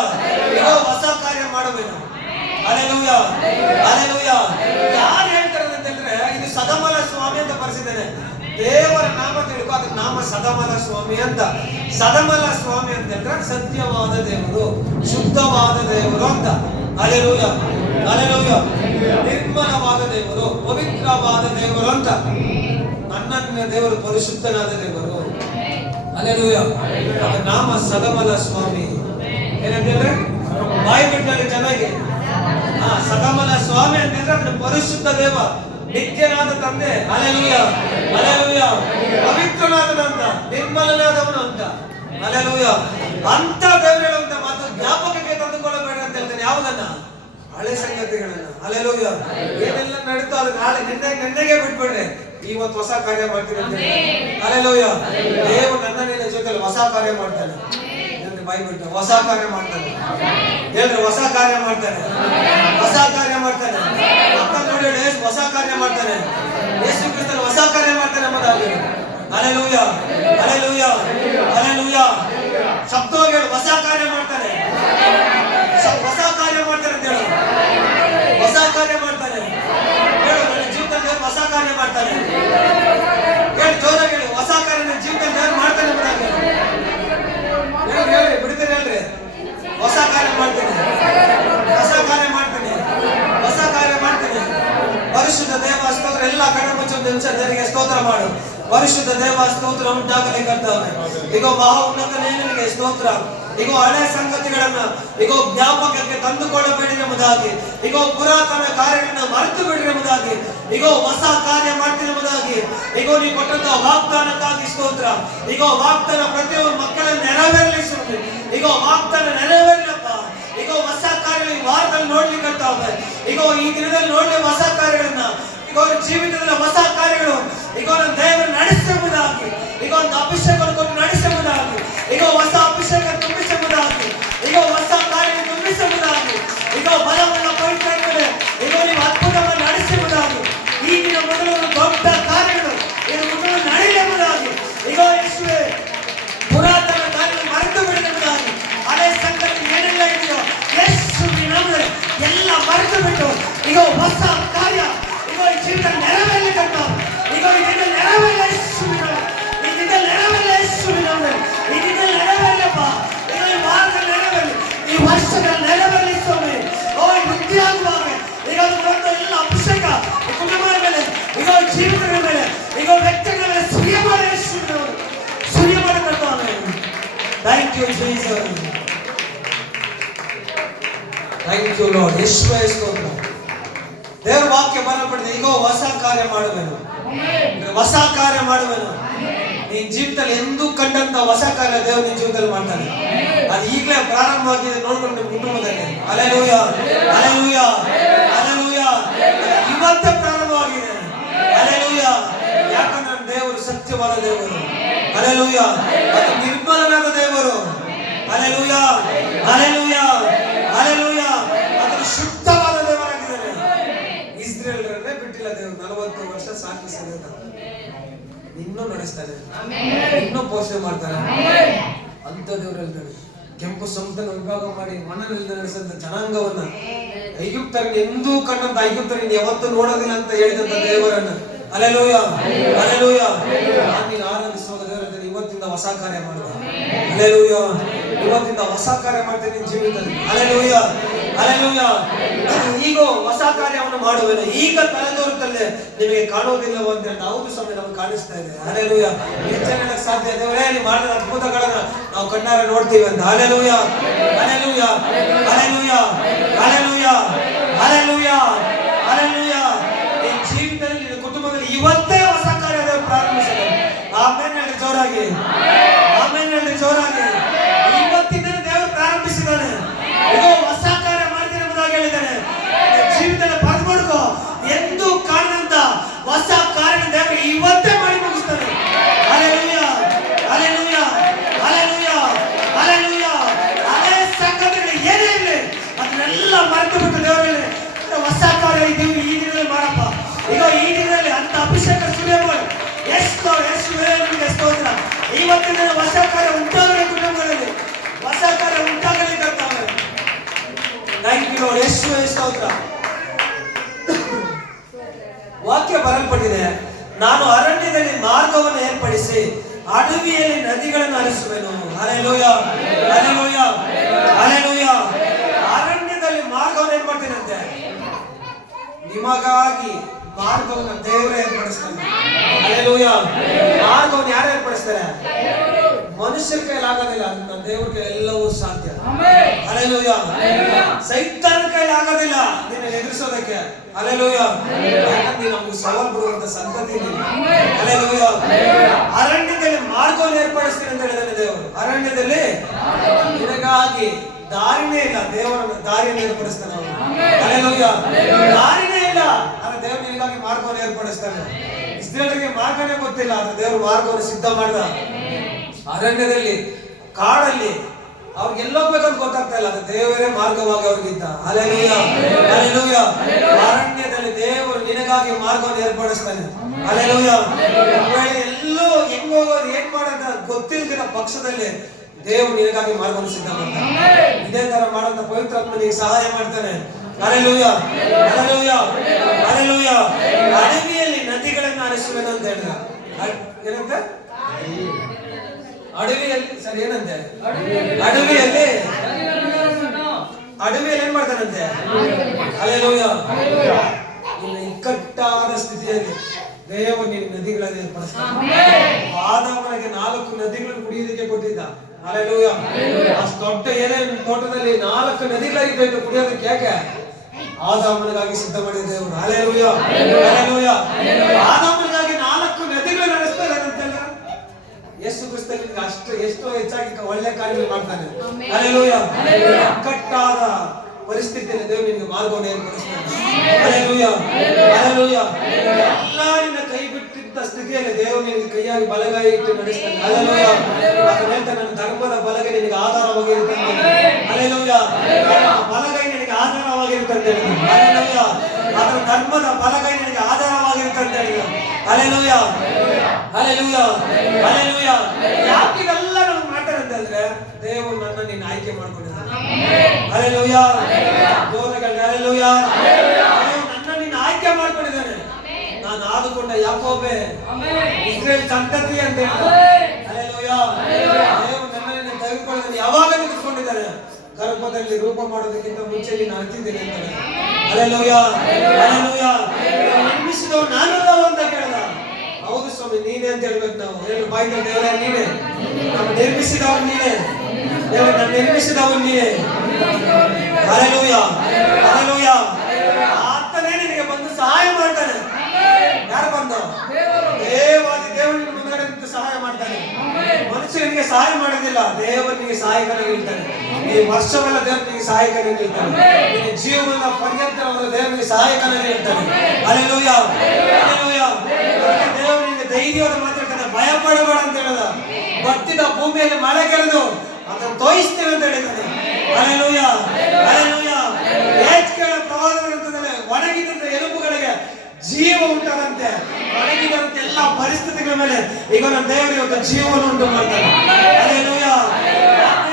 ಈಗೋ ಹೊಸ ಕಾರ್ಯ ಮಾಡುವೆನು. Hallelujah, hallelujah. ಯಾರು ಹೇಳ್ತಾರೆ ಅಂತಂದ್ರೆ ಇದು ಸದಮಲ ಸ್ವಾಮಿ ಅಂತ ಬರೆಸಿದ್ದೇನೆ. ದೇವರ ನಾಮ ತಿಳ್ಕೊ, ಅದಕ್ಕೆ ನಾಮ ಸದಮಲ ಸ್ವಾಮಿ ಅಂತ. ಸದಮಲ ಸ್ವಾಮಿ ಅಂತಂದ್ರೆ ಸತ್ಯವಾದ ದೇವರು, ಶುದ್ಧವಾದ ದೇವರು ಅಂತ. Hallelujah, hallelujah. ಹಲ್ಲೆಲೂಯಾ. ನಿರ್ಮಲವಾದ ದೇವರು, ಪವಿತ್ರವಾದ ದೇವರು ಅಂತ. ನನ್ನ ದೇವರು ಪರಿಶುದ್ಧನಾದ ದೇವರು. ಹಲ್ಲೆಲೂಯಾ. ಅವನ ನಾಮ ಸದಮಲ ಸ್ವಾಮಿ. ಏನಂತಂದ್ರೆ ಬಾಯಿ ಬಿಟ್ಟಲ್ಲಿ ಚೆನ್ನಾಗಿ ಸದಮಲ ಸ್ವಾಮಿ ಅಂತಂದ್ರೆ ಅದನ್ನ ಪರಿಶುದ್ಧ ದೇವ, ನಿತ್ಯನಾದ ತಂದೆ. Hallelujah, hallelujah. ಪವಿತ್ರನಾದನಂತ, ನಿರ್ಮಲನಾದವನು ಅಂತ. ಹಲ್ಲೆಲೂಯಾ. ಅಂತ ದೇವರು ಹೇಳುವಂತ ಮಾತು ಜ್ಞಾಪಕಕ್ಕೆ ತಂದುಕೊಳ್ಳಬೇಡ ಅಂತ ಹೇಳ್ತಾನೆ. ಯಾವುದನ್ನ? ಹಳೆ ಸಂಗತಿಗಳನ್ನ. ಹಲ್ಲೆಲೂಯಾ. ಏನೆಲ್ಲ ನಡೀತೋ ಅದು ನಾಳೆ ನಿನ್ನೆಗೆ ಬಿಟ್ಬಿಡ್ರಿ. ಇವತ್ತು ಹೊಸ ಕಾರ್ಯ ಮಾಡ್ತೀನಿ ಅಂತ. ಹಲ್ಲೆಲೂಯಾ. ದೇವರು ನನ್ನ ನಿನ್ನ ಜೊತೆಲಿ ಹೊಸ ಕಾರ್ಯ ಮಾಡ್ತಾನೆ. ಬಾಯಿ ಬಿಟ್ಟು ಹೊಸ ಕಾರ್ಯ ಮಾಡ್ತಾನೆ. ಹೇಳ್ರಿ, ಹೊಸ ಕಾರ್ಯ ಮಾಡ್ತಾನೆ, ಹೊಸ ಕಾರ್ಯ ಮಾಡ್ತಾನೆ. ಮಕ್ಕ ನೋಡಿ ಹೊಸ ಕಾರ್ಯ ಮಾಡ್ತಾನೆ. ಯೇಸು ಕ್ರಿಸ್ತನು ಹೊಸ ಕಾರ್ಯ ಮಾಡ್ತಾನೆ ಎಂಬುದಾಗಿ. Hallelujah, hallelujah, hallelujah. ಶಬ್ದವಾಗಿ ಹೇಳು, ಹೊಸ ಕಾರ್ಯ ಮಾಡ್ತಾನೆ, ಹೊಸ ಕಾರ್ಯ ಮಾಡ್ತಾನೆ ಅಂತ ಹೇಳು. ಹೊಸ ಕಾರ್ಯ ಮಾಡ್ತಾನೆ ಹೇಳು. ನನ್ನ ಜೀವಿತದಲ್ಲಿ ಹೊಸ ಕಾರ್ಯ ಮಾಡ್ತಾನೆ ಹೇಳಿ. ಜೋರಾಗಿ ಹೇಳು, ಹೊಸ ಕಾರ್ಯ ನನ್ನ ಜೀವಿತದಲ್ಲಿ ಮಾಡ್ತಾನೆ ಎಂಬುದಾಗಿ. ಹೇಳಿ, ಬಿಡ್ತೀರಿ ಹೇಳ್ರಿ. ಹೊಸ ಕಾರ್ಯ ಮಾಡ್ತೀನಿ, ಹೊಸ ಕಾರ್ಯ ಮಾಡ್ತೀನಿ, ಹೊಸ ಕಾರ್ಯ ಮಾಡ್ತೀನಿ. ಪರಿಶುದ್ಧ ದೇವ ಸ್ತೋತ್ರ. ಎಲ್ಲ ಕಣ್ಣು ಮುಚ್ಚಿ ಒಂದು ನಿಮಿಷ ದೇವರಿಗೆ ಸ್ತೋತ್ರ ಮಾಡು. ಪರಿಶುದ್ಧ ದೇವ ಸ್ತೋತ್ರ ಉಂಟಾಗಲಿ ಕರ್ತವ್ಯ. ಈಗ ಮಹಾ ಉನ್ನತನೇ ನಿನಗೆ ಸ್ತೋತ್ರ. ಈಗ ಹಳೆ ಸಂಗತಿಗಳನ್ನ ಈಗ ಜ್ಞಾಪಕಕ್ಕೆ ತಂದುಕೊಳ್ಳಬೇಡಿ ಎಂಬುದಾಗಿ. ಈಗ ಪುರಾತನ ಕಾರ್ಯಗಳನ್ನ ಮರೆತು ಬಿಡ್ರಿ ಎಂಬುದಾಗಿ. ಈಗ ಹೊಸ ಕಾರ್ಯ ಮಾಡ್ತೀನಿ ಎಂಬುದಾಗಿ. ಈಗ ನೀವು ಕೊಟ್ಟಂತ ವಾಗ್ದಾನಕ್ಕಾಗಿ ಸ್ತೋತ್ರ. ಈಗ ವಾಗ್ದಾನ ಪ್ರತಿಯೊಬ್ಬ ಮಕ್ಕಳನ್ನು ನೆರವೇರಲಿ ಸ್ವಾಮಿ. ಈಗ ವಾಗ್ದಾನ ನೆರವೇರಲಪ್ಪ. ಈಗ ಹೊಸ ಕಾರ್ಯಗಳು ಈ ವಾರದಲ್ಲಿ ನೋಡ್ಲಿಕ್ಕೆ ಈಗ ಈ ದಿನದಲ್ಲಿ ನೋಡ್ಲಿ ಹೊಸ ಕಾರ್ಯಗಳನ್ನ. ಈಗ ಅವ್ರ ಜೀವಿತದಲ್ಲಿ ಹೊಸ ಕಾರ್ಯಗಳು ಈಗ ನನ್ನ ದೇವರು ನಡೆಸುವುದಾಗಿ. ಈಗ ಒಂದು ಅಭಿಷೇಕವನ್ನು ಕೊಟ್ಟು ನಡೆಸುವುದಾಗಿ. ಈಗ ಹೊಸ ಅಭಿಷೇಕ ತುಂಬಿಸುವುದಾಗಿ. ಈಗ ಹೊಸ ಕಾರ್ಯ ತುಂಬಿಸುವುದಾಗಿ. ಈಗ ಬಲವನ್ನ ಪವಿತ್ರ ಈಗ ನೀವು ಅದ್ಭುತವನ್ನು ನಡೆಸುವುದಾಗಿ. ಈಗಿನ ಮೊದಲು ದೊಡ್ಡ ಕಾರ್ಯಗಳು ಇದು ಮೊದಲು ನಡೆಯುವುದಾಗಿ. ಈಗ ಯೇಸುವೇ, ಪುರಾತನ ಕಾರ್ಯಗಳು ಮರೆತು ಬಿಡುವುದಾಗಿ. ಹಳೆ ಸಂಗತಿ ಏನೆಲ್ಲ ಇದೆಯೋ ಯೇಸುವಿನ ನಾಮದಲ್ಲಿ ಎಲ್ಲ ಮರೆತು ಬಿಟ್ಟು ಈಗ ಹೊಸ ಕಾರ್ಯ ಈಗ ಈ ಜೀವಿತ ನೆರವೇರಲಿ ಕಟ್ಟ. ಈಗ ಇದನ್ನ ನೆರವೇರಲಿ ಯೇಸುವಿನ ನಾಮದಲ್ಲಿ. ಇದನ್ನ ನೆರವೇರಲಿ ಯೇಸುವಿನ ನಾಮದಲ್ಲಿ. ಇದನ್ನ ನೆರವೇರಲಪ್ಪ. ಈಗ ಈ ವಾರದ ನೆರವೇರಲಿ, ಈ ವರ್ಷದ ನೆರವೇರಲಿ ಸ್ವಾಮಿ. ಓ ವೃದ್ಧಿ ಆಗುವಾಗ ಈಗ ಅದು ಎಲ್ಲ ಅಭಿಷೇಕ ಕುಟುಂಬದ ಮೇಲೆ, ಈಗ ಜೀವಿತಗಳ ಮೇಲೆ, ಈಗ ವ್ಯಕ್ತಿಗಳ ಮೇಲೆ ಸುರಿಯ ಮಾಡಿ ಯೇಸುವಿನ ನಾಮದಲ್ಲಿ ಸುರಿಯ ಮಾಡಿ ಕರ್ತಾನೆ. Thank you Jesus, thank you lord. ಯೇಸುವೇ ಸ್ತೋತ್ರ. ದೇವರ ವಾಕ್ಯ ಬರಲ್ಪಟ್ಟಿದೆ. ಈಗ ಹೊಸ ಕಾರ್ಯ ಮಾಡುವೆನು, ಹೊಸ ಕಾರ್ಯ ಮಾಡುವೆನು. ನಿನ್ ಜೀವಿತದಲ್ಲಿ ಎಂದೂ ಕಂಡಂತ ಹೊಸ ಕಾರ್ಯ ದೇವರು ನಿನ್ ಜೀವಿತದಲ್ಲಿ ಮಾಡ್ತಾನೆ. ಅದು ಈಗಲೇ ಪ್ರಾರಂಭವಾಗಿದೆ. ನೋಡ್ಕೊಂಡು ಕುಟುಂಬದಲ್ಲಿ. Hallelujah, hallelujah, hallelujah. ಇವತ್ತೇ ಪ್ರಾರಂಭವಾಗಿದೆ. ಹಲ್ಲೆಲೂಯಾ. ಯಾಕಂದ್ರೆ ನನ್ನ ದೇವರು ಸತ್ಯವಾದ ದೇವರು. ಹಲ್ಲೆಲೂಯಾ. ಅದು ನಿರ್ಮಲನಾದ ದೇವರು. Hallelujah, hallelujah, hallelujah. ಅದು ಶುದ್ಧವಾದ ದೇವರಾಗಿದ್ದಾನೆ. ಇಸ್ರೇಲ್ರನ್ನೇ ಬಿಟ್ಟಿಲ್ಲ ದೇವರು. 40 ವರ್ಷ ಸಾಕಿಸಿದ ಇನ್ನೂ ನಡೆಸ್ತಾನೆ, ಇನ್ನೂ ಪೋಷಣೆ ಮಾಡ್ತಾನೆ. ಅಂತ ದೇವರು ಹೇಳ್ತಾನೆ. ಕೆಂಪು ಸಮುದ್ರ ವಿಭಾಗ ಮಾಡಿ ಮಣ್ಣಲ್ಲಿ ನಡೆಸಿದ ಜನಾಂಗವನ್ನ, ಐಗುಪ್ತರನ್ನು ಎಂದೂ ಕಂಡಂತ ಐಗುಪ್ತರನ್ನು ಯಾವತ್ತೂ ನೋಡೋದಿಲ್ಲ ಅಂತ ಹೇಳಿದಂತ ದೇವರನ್ನ. Hallelujah, hallelujah. ನಾನು ಆನಂದಿಸುವಾಗ ದೇವರ ಇವತ್ತಿಂದ ಹೊಸ ಕಾರ್ಯ ಮಾಡ್ತೇನೆ. ಹಲ್ಲೆಲೂಯಾ. ಇವತ್ತಿಂದ ಹೊಸ ಕಾರ್ಯ ಮಾಡ್ತೇನೆ ನಿನ್ನ ಜೀವಿತದಲ್ಲಿ. Hallelujah, hallelujah. ಈಗ ಹೊಸ ಕಾರ್ಯವನ್ನು ಮಾಡುವೆನು. ಈಗ ತಲೆದೋರುತ್ತಲ್ಲೇ ನಿಮಗೆ ಕಾಣುವುದಿಲ್ಲವೋ ಅಂತ ಹೇಳಿ ಹೌದು ಸ್ವಾಮಿ, ನಮ್ಗೆ ಕಾಣಿಸ್ತಾ ಇದೆ. ಹಲ್ಲೆಲೂಯಾ. ಹೆಚ್ಚಿನ ಸಾಧ್ಯ ದೇವರೇ, ನೀವು ಮಾಡಿದ ಅದ್ಭುತಗಳನ್ನ ನಾವು ಕಣ್ಣಾರೆ ನೋಡ್ತೀವಿ ಅಂತ. Hallelujah, hallelujah, hallelujah, hallelujah, hallelujah, hallelujah. ಈ ಜೀವಿತದಲ್ಲಿ ನಿನ್ನ ಕುಟುಂಬದಲ್ಲಿ ಇವತ್ತೇ ಹೊಸ ಕಾರ್ಯ ಪ್ರಾರಂಭಿಸಿದೆ. ಆಮೇಲೆ ಹೇಳಿ ಜೋರಾಗಿ, ಆಮೇಲೆ ಹೇಳಿ ಜೋರಾಗಿ. ಇವತ್ತಿನ ದೇವರು ಪ್ರಾರಂಭಿಸಿದ್ದಾನೆ. ಈಗ ಹೊಸ ಕಾರ್ಯ ಮಾಡ್ತೀನಿ ಎಂಬುದಾಗಿ ಹೇಳಿದ್ದಾನೆ. ಜೀವಿತದಲ್ಲಿ ಬರೆದು ಮಾಡ್ಕೋ. ಎಂದೂ ಕಾಣದಂತ ಹೊಸ ಕಾರ್ಯ ದೇವರು ಇವತ್ತೇ ಮಾಡಿ ಮುಗಿಸ್ತಾನೆ. Hallelujah, hallelujah, hallelujah, hallelujah. ಹಳೆ ಸಂಗತಿಗಳು ಏನೇ ಇರಲಿ ಅದನ್ನೆಲ್ಲ ಮರೆತು ಬಿಟ್ಟು ದೇವರಲ್ಲಿ ಹೊಸ ಕಾರ್ಯ ಈ ದಿನದಲ್ಲಿ ಮಾಡಪ್ಪ. ಈಗ ಈ ದಿನದಲ್ಲಿ ಅಂತ ಅಭಿಷೇಕ ಸುರಿಯ ಮಾಡಿ. ಎಷ್ಟು ನಿಮಗೆ ಸ್ತೋತ್ರ. ಇವತ್ತಿನ ಹೊಸ ಕಾರ್ಯ ಉಂಟಾಗಲಿ ಕುಟುಂಬಗಳಲ್ಲಿ, ಹೊಸ ಕಾರ್ಯ ಉಂಟಾಗಲಿ ಕರ್ತಾವೆ. Thank you lord. ಯೇಸುವೇ ಸ್ತೋತ್ರ. ವಾಕ್ಯ ಬರಲ್ಪಟ್ಟಿದೆ. ನಾನು ಅರಣ್ಯದಲ್ಲಿ ಮಾರ್ಗವನ್ನು ಏರ್ಪಡಿಸಿ ಅಡವಿಯಲ್ಲಿ ನದಿಗಳನ್ನು ಹರಿಸುವೆನು. Hallelujah, hallelujah, hallelujah. ಅರಣ್ಯದಲ್ಲಿ ಮಾರ್ಗವನ್ನು ಏನ್ ಮಾಡ್ತೀನಂತೆ? ನಿಮಗಾಗಿ ಮಾರ್ಗವನ್ನು ದೇವರೇ ಏರ್ಪಡಿಸ್ತಾನೆ. ಹಲ್ಲೆಲೂಯ. ಮಾರ್ಗವನ್ನು ಯಾರು ಏರ್ಪಡಿಸ್ತಾರೆ? ಮನುಷ್ಯರ ಕೈಲಾಗೋದಿಲ್ಲ, ನನ್ನ ದೇವರ ಕೈ ಎಲ್ಲವೂ ಸಾಧ್ಯ. ಹಲ್ಲೆಲೂಯ. ಸೈತಾನ ಕೈಲಿ ಆಗೋದಿಲ್ಲ ನಿನ್ನ ಎದುರಿಸೋದಕ್ಕೆ. ಹಲ್ಲೆಲೂಯ. ಯಾಕಂದ್ರೆ ನಮ್ಗೆ ಸವಾಲ್ ಬಿಡುವಂತ ಸಂತತಿ ನೀನು. ಹಲ್ಲೆಲೂಯ. ಅರಣ್ಯದಲ್ಲಿ ಮಾರ್ಗವನ್ನು ಏರ್ಪಡಿಸ್ತೀನಿ ಅಂತ ಹೇಳಿದಾನೆ ದೇವರು. ಅರಣ್ಯದಲ್ಲಿ ನಿನಗಾಗಿ ದಾರಿನೇ ಇಲ್ಲ, ದೇವರ ದಾರಿಯನ್ನು ಏರ್ಪಡಿಸ್ತಾನೆ ಅವನು. ಹಲ್ಲೆಲೂಯ. ದಾರಿನೇ ಇಲ್ಲ, ಆದ್ರೆ ದೇವರು ನಿನಗಾಗಿ ಮಾರ್ಗವನ್ನು ಏರ್ಪಡಿಸ್ತಾನೆ. ಇಸ್ರಾಯೇಲರಿಗೆ ಮಾರ್ಗನೇ ಗೊತ್ತಿಲ್ಲ, ಆದ್ರೆ ದೇವರು ಮಾರ್ಗವನ್ನು ಸಿದ್ಧ ಮಾಡಿದ. ಅರಣ್ಯದಲ್ಲಿ, ಕಾಡಲ್ಲಿ ಅವ್ರಿಗೆ ಎಲ್ಲೋಗ್ಬೇಕಂತ ಗೊತ್ತಾಗ್ತಾ ಇಲ್ಲ, ಅದು ದೇವರೇ ಮಾರ್ಗವಾಗಿ ಅವ್ರಿಗಿದ್ದ. ಹಲ್ಲೆಲೂಯ. ಹಲ್ಲೆಲೂಯ. ಅರಣ್ಯದಲ್ಲಿ ದೇವರು ನಿನಗಾಗಿ ಮಾರ್ಗವನ್ನು ಏರ್ಪಡಿಸ್ತಾನೆ. ಹಲ್ಲೆಲೂಯ. ಎಲ್ಲೋ ಹೆಂಗ್ ಹೋಗೋದು ಏನ್ ಮಾಡೋದು ಗೊತ್ತಿಲ್ದಿರೋ ಪಕ್ಷದಲ್ಲಿ ದೇವರು ನಿನಗಾಗಿ ಮಾರ್ಗವನ್ನು ಸಿದ್ಧ ಮಾಡ್ತಾನೆ. ಇದೇ ತರ ಮಾಡೋಂತ ಪವಿತ್ರಾತ್ಮ ನಿನಗೆ ಸಹಾಯ ಮಾಡ್ತಾನೆ. ಹಲ್ಲೆಲೂಯ. ಹಲ್ಲೆಲೂಯ. ಹಲ್ಲೆಲೂಯ. ಅಡವಿಯಲ್ಲಿ ನದಿಗಳನ್ನು ಹರಿಸುವೆನು ಅಂತ ಹೇಳಿದ. ಏನಂತೆ? ಅಡವಿಯಲ್ಲಿ ಸರಿ ಏನಂತೆ? ಅಡವಿಯಲ್ಲಿ ಏನ್ ಮಾಡ್ತಾನಂತೆ? ಹಲ್ಲೆಲೂಯ. ಇನ್ನು ಇಕ್ಕಟ್ಟಾದ ಸ್ಥಿತಿಯಲ್ಲಿ ದೇವರು ನಿನ್ನ ನದಿಗಳನ್ನು ಏರ್ಪಡಿಸ್ತಾನೆ. ಆದಾಮನಿಗೆ 4 ನದಿಗಳನ್ನು ಕುಡಿಯೋದಕ್ಕೆ ಕೊಟ್ಟಿದ್ದ. ಹಲ್ಲೆಲೂಯ. ಅಷ್ಟು ದೊಡ್ಡ ಏನೇನು ತೋಟದಲ್ಲಿ 4 ನದಿಗಳಿದೆ ಅಂತ ಕುಡಿಯೋದಕ್ಕೆ ಯಾಕೆ? ಆದಾಮನಿಗಾಗಿ ಸಿದ್ಧ ಮಾಡಿದ ದೇವರು. ಹಲ್ಲೆಲೂಯ. ಹಲ್ಲೆಲೂಯ. ಆದಾಮನಿಗಾಗಿ 4 ನದಿಗಳನ್ನು ನಡೆಸ್ತಾರೆ ಅಂತ ಯೇಸು ಕ್ರಿಸ್ತನಿಗೆ ಎಷ್ಟೋ ಹೆಚ್ಚಾಗಿ ಒಳ್ಳೆ ಕಾರ್ಯಗಳು ಮಾಡ್ತಾನೆ. ಹಲ್ಲೆಲೂಯ. ಇಕ್ಕಟ್ಟಾದ ಪರಿಸ್ಥಿತಿಯಲ್ಲಿ ದೇವರು ನಿನಗೆ ಮಾರ್ಗವನ್ನು ಏರ್ಪಡಿಸ್ತಾನೆ. ಹಲ್ಲೆಲೂಯ. ಹಲ್ಲೆಲೂಯ. ಎಲ್ಲ ನಿನ್ನ ಕೈ ಬಿಟ್ಟಿದ್ದ ಸ್ಥಿತಿಯಲ್ಲಿ ದೇವರು ನಿನಗೆ ಕೈಯಾಗಿ ಬಲಗೈ ಇಟ್ಟು ನಡೆಸ್ತಾನೆ. ಹಲ್ಲೆಲೂಯ. ನನ್ನ ಧರ್ಮದ ಬಲಗೈ ನಿನಗೆ ಆಧಾರವಾಗಿರುತ್ತದೆ. ಹಲ್ಲೆಲೂಯ. ಬಲಗೈ ನಿನಗೆ ಆಧಾರವಾಗಿರುತ್ತದೆ. ಹಲ್ಲೆಲೂಯ. ಅದರ ಧರ್ಮದ ಬಲಗೈ ನಿನಗೆ ಆಧಾರವಾಗಿರುತ್ತದೆ. ಹಲ್ಲೆಲೂಯ. ಹಲ್ಲೆಲೂಯ. ಹಲ್ಲೆಲೂಯ. ಯಾಕೆ ಇವೆಲ್ಲ ನಾವು ಮಾಡ್ತಾರೆ ಅಂತಂದ್ರೆ ದೇವರು ನಿನ್ನ ಆಯ್ಕೆ ಮಾಡ್ಕೊಂಡಿದ್ದಾನೆ. ಹಲ್ಲೆಲೂಯ. ಹಲ್ಲೆಲೂಯ. ನನ್ನ ನಿನ್ನ ಆಯ್ಕೆ ಮಾಡ್ಕೊಂಡಿದ್ದಾನೆ. ನಾನು ಆದುಕೊಂಡ ಯಾಕೋಬೆ ಇಸ್ರೇಲ್ ಸಂತತಿ ಅಂತ ಹೇಳಿ. ಹಲ್ಲೆಲೂಯ. ದೇವರು ನನ್ನನ್ನು ತೆಗೆದುಕೊಳ್ಳೋದನ್ನು ಯಾವಾಗ ನಿಂತ್ಕೊಂಡಿದ್ದಾನೆ? ಗರ್ಭದಲ್ಲಿ ರೂಪ ಮಾಡೋದಕ್ಕಿಂತ ಮುಂಚೆ ನೀನು ಅರ್ತಿದ್ದೀನಿ ಅಂತ. ಹಲ್ಲೆಲೂಯ. ಹಲ್ಲೆಲೂಯ. ನಿರ್ಮಿಸಿದವ ನಾನಲ್ಲ ಅಂತ ಕೇಳ್ದ. ಹೌದು ಸ್ವಾಮಿ ನೀನೇ ಅಂತ ಹೇಳ್ಬೇಕು ನಾವು. ಹೇಳು ಬಾಯ್ತು ದೇವರೇ ನೀನೇ, ನಮ್ಮ ನಿರ್ಮಿಸಿದವನು ನೀನೇ, ದೇವರು ನನ್ನ ನಿರ್ಮಿಸಿದವನು ನೀನೇ. ಹಲ್ಲೆಲೂಯ. ಹಲ್ಲೆಲೂಯ. ಆತನೇ ನಿನಗೆ ಬಂದು ಸಹಾಯ ಮಾಡ್ತಾನೆ. ಯಾರು ಬಂದ? ದೇವಾದಿ ದೇವರಿಗೆ ಮುಂದಗಡೆ ನಿಂತು ಸಹಾಯ ಮಾಡ್ತಾನೆ. ಮನುಷ್ಯನಿಗೆ ಸಹಾಯ ಮಾಡೋದಿಲ್ಲ, ದೇವರಿಗೆ ಸಹಾಯಕನಾಗಿ ಇರ್ತಾನೆ. ಈ ವರ್ಷವೆಲ್ಲ ದೇವರಿಗೆ ಸಹಾಯಕನಾಗಿ ಇರ್ತಾನೆ. ನಿನ್ನ ಜೀವನ ಪರ್ಯಂತರ ದೇವರಿಗೆ ಸಹಾಯಕನಾಗಿ ಇರ್ತಾನೆ. ಹಲ್ಲೆಲೂಯ. ಹಲ್ಲೆಲೂಯ. ದೇವರಿಗೆ ಧೈರ್ಯವನ್ನು ಮಾತಾಡ್ತಾನೆ. ಭಯ ಪಡಬೇಡ ಅಂತ ಹೇಳಿದ. ಭಕ್ತಿದ ಭೂಮಿಯಲ್ಲಿ ಮಳೆ ಕೆರೆದು ಅದನ್ನು ತೋಯಿಸ್ತೇವೆ ಅಂತ ಹೇಳಿದ್ದಾನೆ. ಹಲ್ಲೆಲೂಯ. ಹಲ್ಲೆಲೂಯ. ಏಜ್ಕೆಯ ಪ್ರವಾದ ಗ್ರಂಥದಲ್ಲಿ ಒಣಗಿದಂತ ಎಲುಬುಗಳಿಗೆ ಜೀವ ಉಂಟಾದಂತೆ, ಒಣಗಿದಂತ ಎಲ್ಲ ಪರಿಸ್ಥಿತಿಗಳ ಮೇಲೆ ಈಗ ನನ್ನ ದೇವರು ಇವತ್ತು ಜೀವವನ್ನು ಉಂಟು ಮಾಡ್ತಾನೆ. ಹಲ್ಲೆಲೂಯ.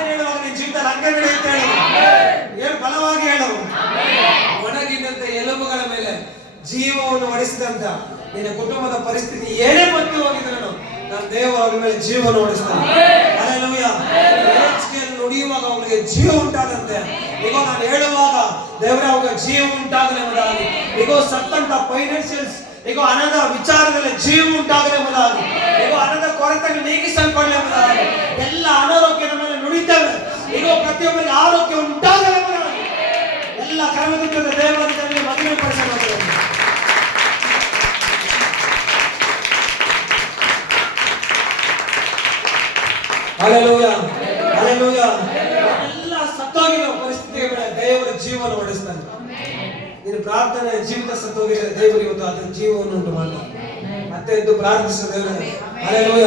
ಹೇಳುವಾಗ ನಿನ್ನ ಜೀವಿತದಲ್ಲಿ ಹಂಗೆ ನಡೆಯುತ್ತೆ ಹೇಳು. ಏನು ಬಲವಾಗಿ ಹೇಳು. ಒಣಗಿದಂತ ಎಲುಬುಗಳ ಮೇಲೆ ಜೀವವನ್ನು ಹೊಡಿಸಿದಂತ ನಿನ್ನ ಕುಟುಂಬದ ಪರಿಸ್ಥಿತಿ ಏನೇ ಬಂದು ಹೋಗಿದ್ರು ನನ್ನ ದೇವರು ಅವರ ಮೇಲೆ ಜೀವವನ್ನು ಹೊಡಿಸ್ತಾನೆ. ಹಲ್ಲೆಲೂಯ. ನುಡಿಯುವಾಗ ಅವರಿಗೆ ಜೀವ ಉಂಟಾದಂತೆ, ಈಗ ನಾನು ಹೇಳುವಾಗ ದೇವರೇ ಅವಾಗ ಜೀವ ಉಂಟಾಗಲಿ ಎಂಬುದಾಗಿ, ಈಗ ಸತ್ತಂತ ಫೈನಾನ್ಷಿಯಲ್ಸ್, ಈಗ ಹಣದ ವಿಚಾರದಲ್ಲಿ ಜೀವ ಉಂಟಾಗಲಿ ಎಂಬುದಾಗಿ, ಈಗ ಹಣದ ಕೊರತೆಗೆ ನೀಗಿಸಲ್ಪಡಲಿ ಎಂಬುದಾಗಿ, ಎಲ್ಲ ಅನಾರೋಗ್ಯದ ಮೇಲೆ ನುಡಿತೇವೆ. ಈಗ ಪ್ರತಿಯೊಬ್ಬರಿಗೆ ಆರೋಗ್ಯ ಉಂಟಾಗಲಿ ಎಂಬುದಾಗಿ ಎಲ್ಲ ಕರ್ಮದಿಂದ ದೇವರಿಗೆ ಮದುವೆ ಪಡಿಸಬಹುದು. ಹಲ್ಲೆಲೂಯ. ಹಲ್ಲೆಲೂಯ. ಎಲ್ಲ ಸತ್ತೋಗಿರೋ ಪರಿಸ್ಥಿತಿಯ ಮೇಲೆ ದೇವರ ಜೀವನ ಹೊಡಿಸ್ತಾನೆ. ನಿನ್ನ ಪ್ರಾರ್ಥನೆ ಜೀವಿತ ಸತ್ತೋಗಿದ್ರೆ ದೇವರು ಇವತ್ತು ಅದರ ಜೀವವನ್ನು ಉಂಟು ಮಾಡ್ತಾನೆ. ಮತ್ತೆ ಎದ್ದು ಪ್ರಾರ್ಥಿಸು ದೇವರೇ. ಹಲ್ಲೆಲೂಯ.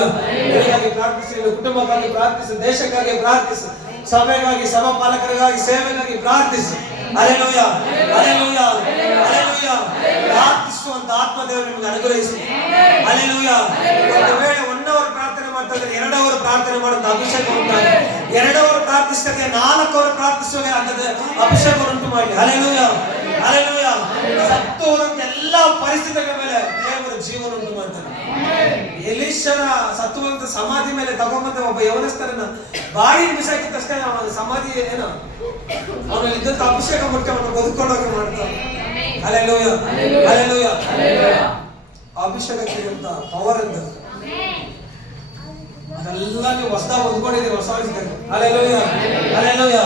ನಿನಗಾಗಿ ಪ್ರಾರ್ಥಿಸು, ಕುಟುಂಬಕ್ಕಾಗಿ ಪ್ರಾರ್ಥಿಸು, ದೇಶಕ್ಕಾಗಿ ಪ್ರಾರ್ಥಿಸು, ಸಭೆಗಾಗಿ, ಸಭಾ ಪಾಲಕರಿಗಾಗಿ, ಸೇವೆಗಾಗಿ ಪ್ರಾರ್ಥಿಸು. ಹಲ್ಲೆಲೂಯ. ಹಲ್ಲೆಲೂಯ. ಹಲ್ಲೆಲೂಯ. ಪ್ರಾರ್ಥಿಸುವಂತ ಆತ್ಮ ದೇವರು ನಿಮಗೆ ಅನುಗ್ರಹಿಸಲಿ. ಹಲ್ಲೆಲೂಯ. ಒಂದು ವೇಳೆ 1 ಅವರ್ ಪ್ರಾರ್ಥನೆ ಮಾಡ್ತಾ ಇದ್ರೆ 2 ಅವರ್ ಪ್ರಾರ್ಥನೆ ಮಾಡುವಂತ ಅಭಿಷೇಕ ಉಂಟಾಗಿ, 2 ಅವರ್ ಪ್ರಾರ್ಥಿಸಿದ್ರೆ 4 ಅವರ್ ಪ್ರಾರ್ಥಿಸುವ ಅಂತದ ಅಭಿಷೇಕ ಉಂಟು ಮಾಡಿ. ಹಲ್ಲೆಲೂಯ. ಹಲ್ಲೆಲೂಯ. ಸತ್ತು ಹೋದಂತ ಎಲ್ಲ ಪರಿಸ್ಥಿತಿಗಳ ಮೇಲೆ ದೇವರ ಜೀವನ ಉಂಟು ಮಾಡ್ತಾನೆ. ಎಲೀಷನ ಸತ್ತುವಂತ ಸಮಾಧಿ ಮೇಲೆ ತಗೊಂಬಂದ ಒಬ್ಬ ಯವನಸ್ಥರನ್ನ ಬಾಯಿ ಬಿಸಾಕಿದ ತಕ್ಷಣ ಅವನ ಸಮಾಧಿ ಏನೋ ಅವನಲ್ಲಿ ಇದ್ದಂತ ಅಭಿಷೇಕ ಮುಟ್ಟಿ ಅವನು ಬದುಕೊಂಡೋಗಿ ಮಾಡ್ತಾನೆ. Hallelujah hallelujah. ಅಭಿಷೇಕಕ್ಕೆ ಅಂತ ಪವರ್ ಅಂತ ಅದೆಲ್ಲ ನೀವು ಹೊಸದಾಗಿ ಹೊಂದ್ಕೊಂಡಿದ್ದೀರಿ, ಹೊಸ ಅಭಿಷೇಕ. Hallelujah hallelujah.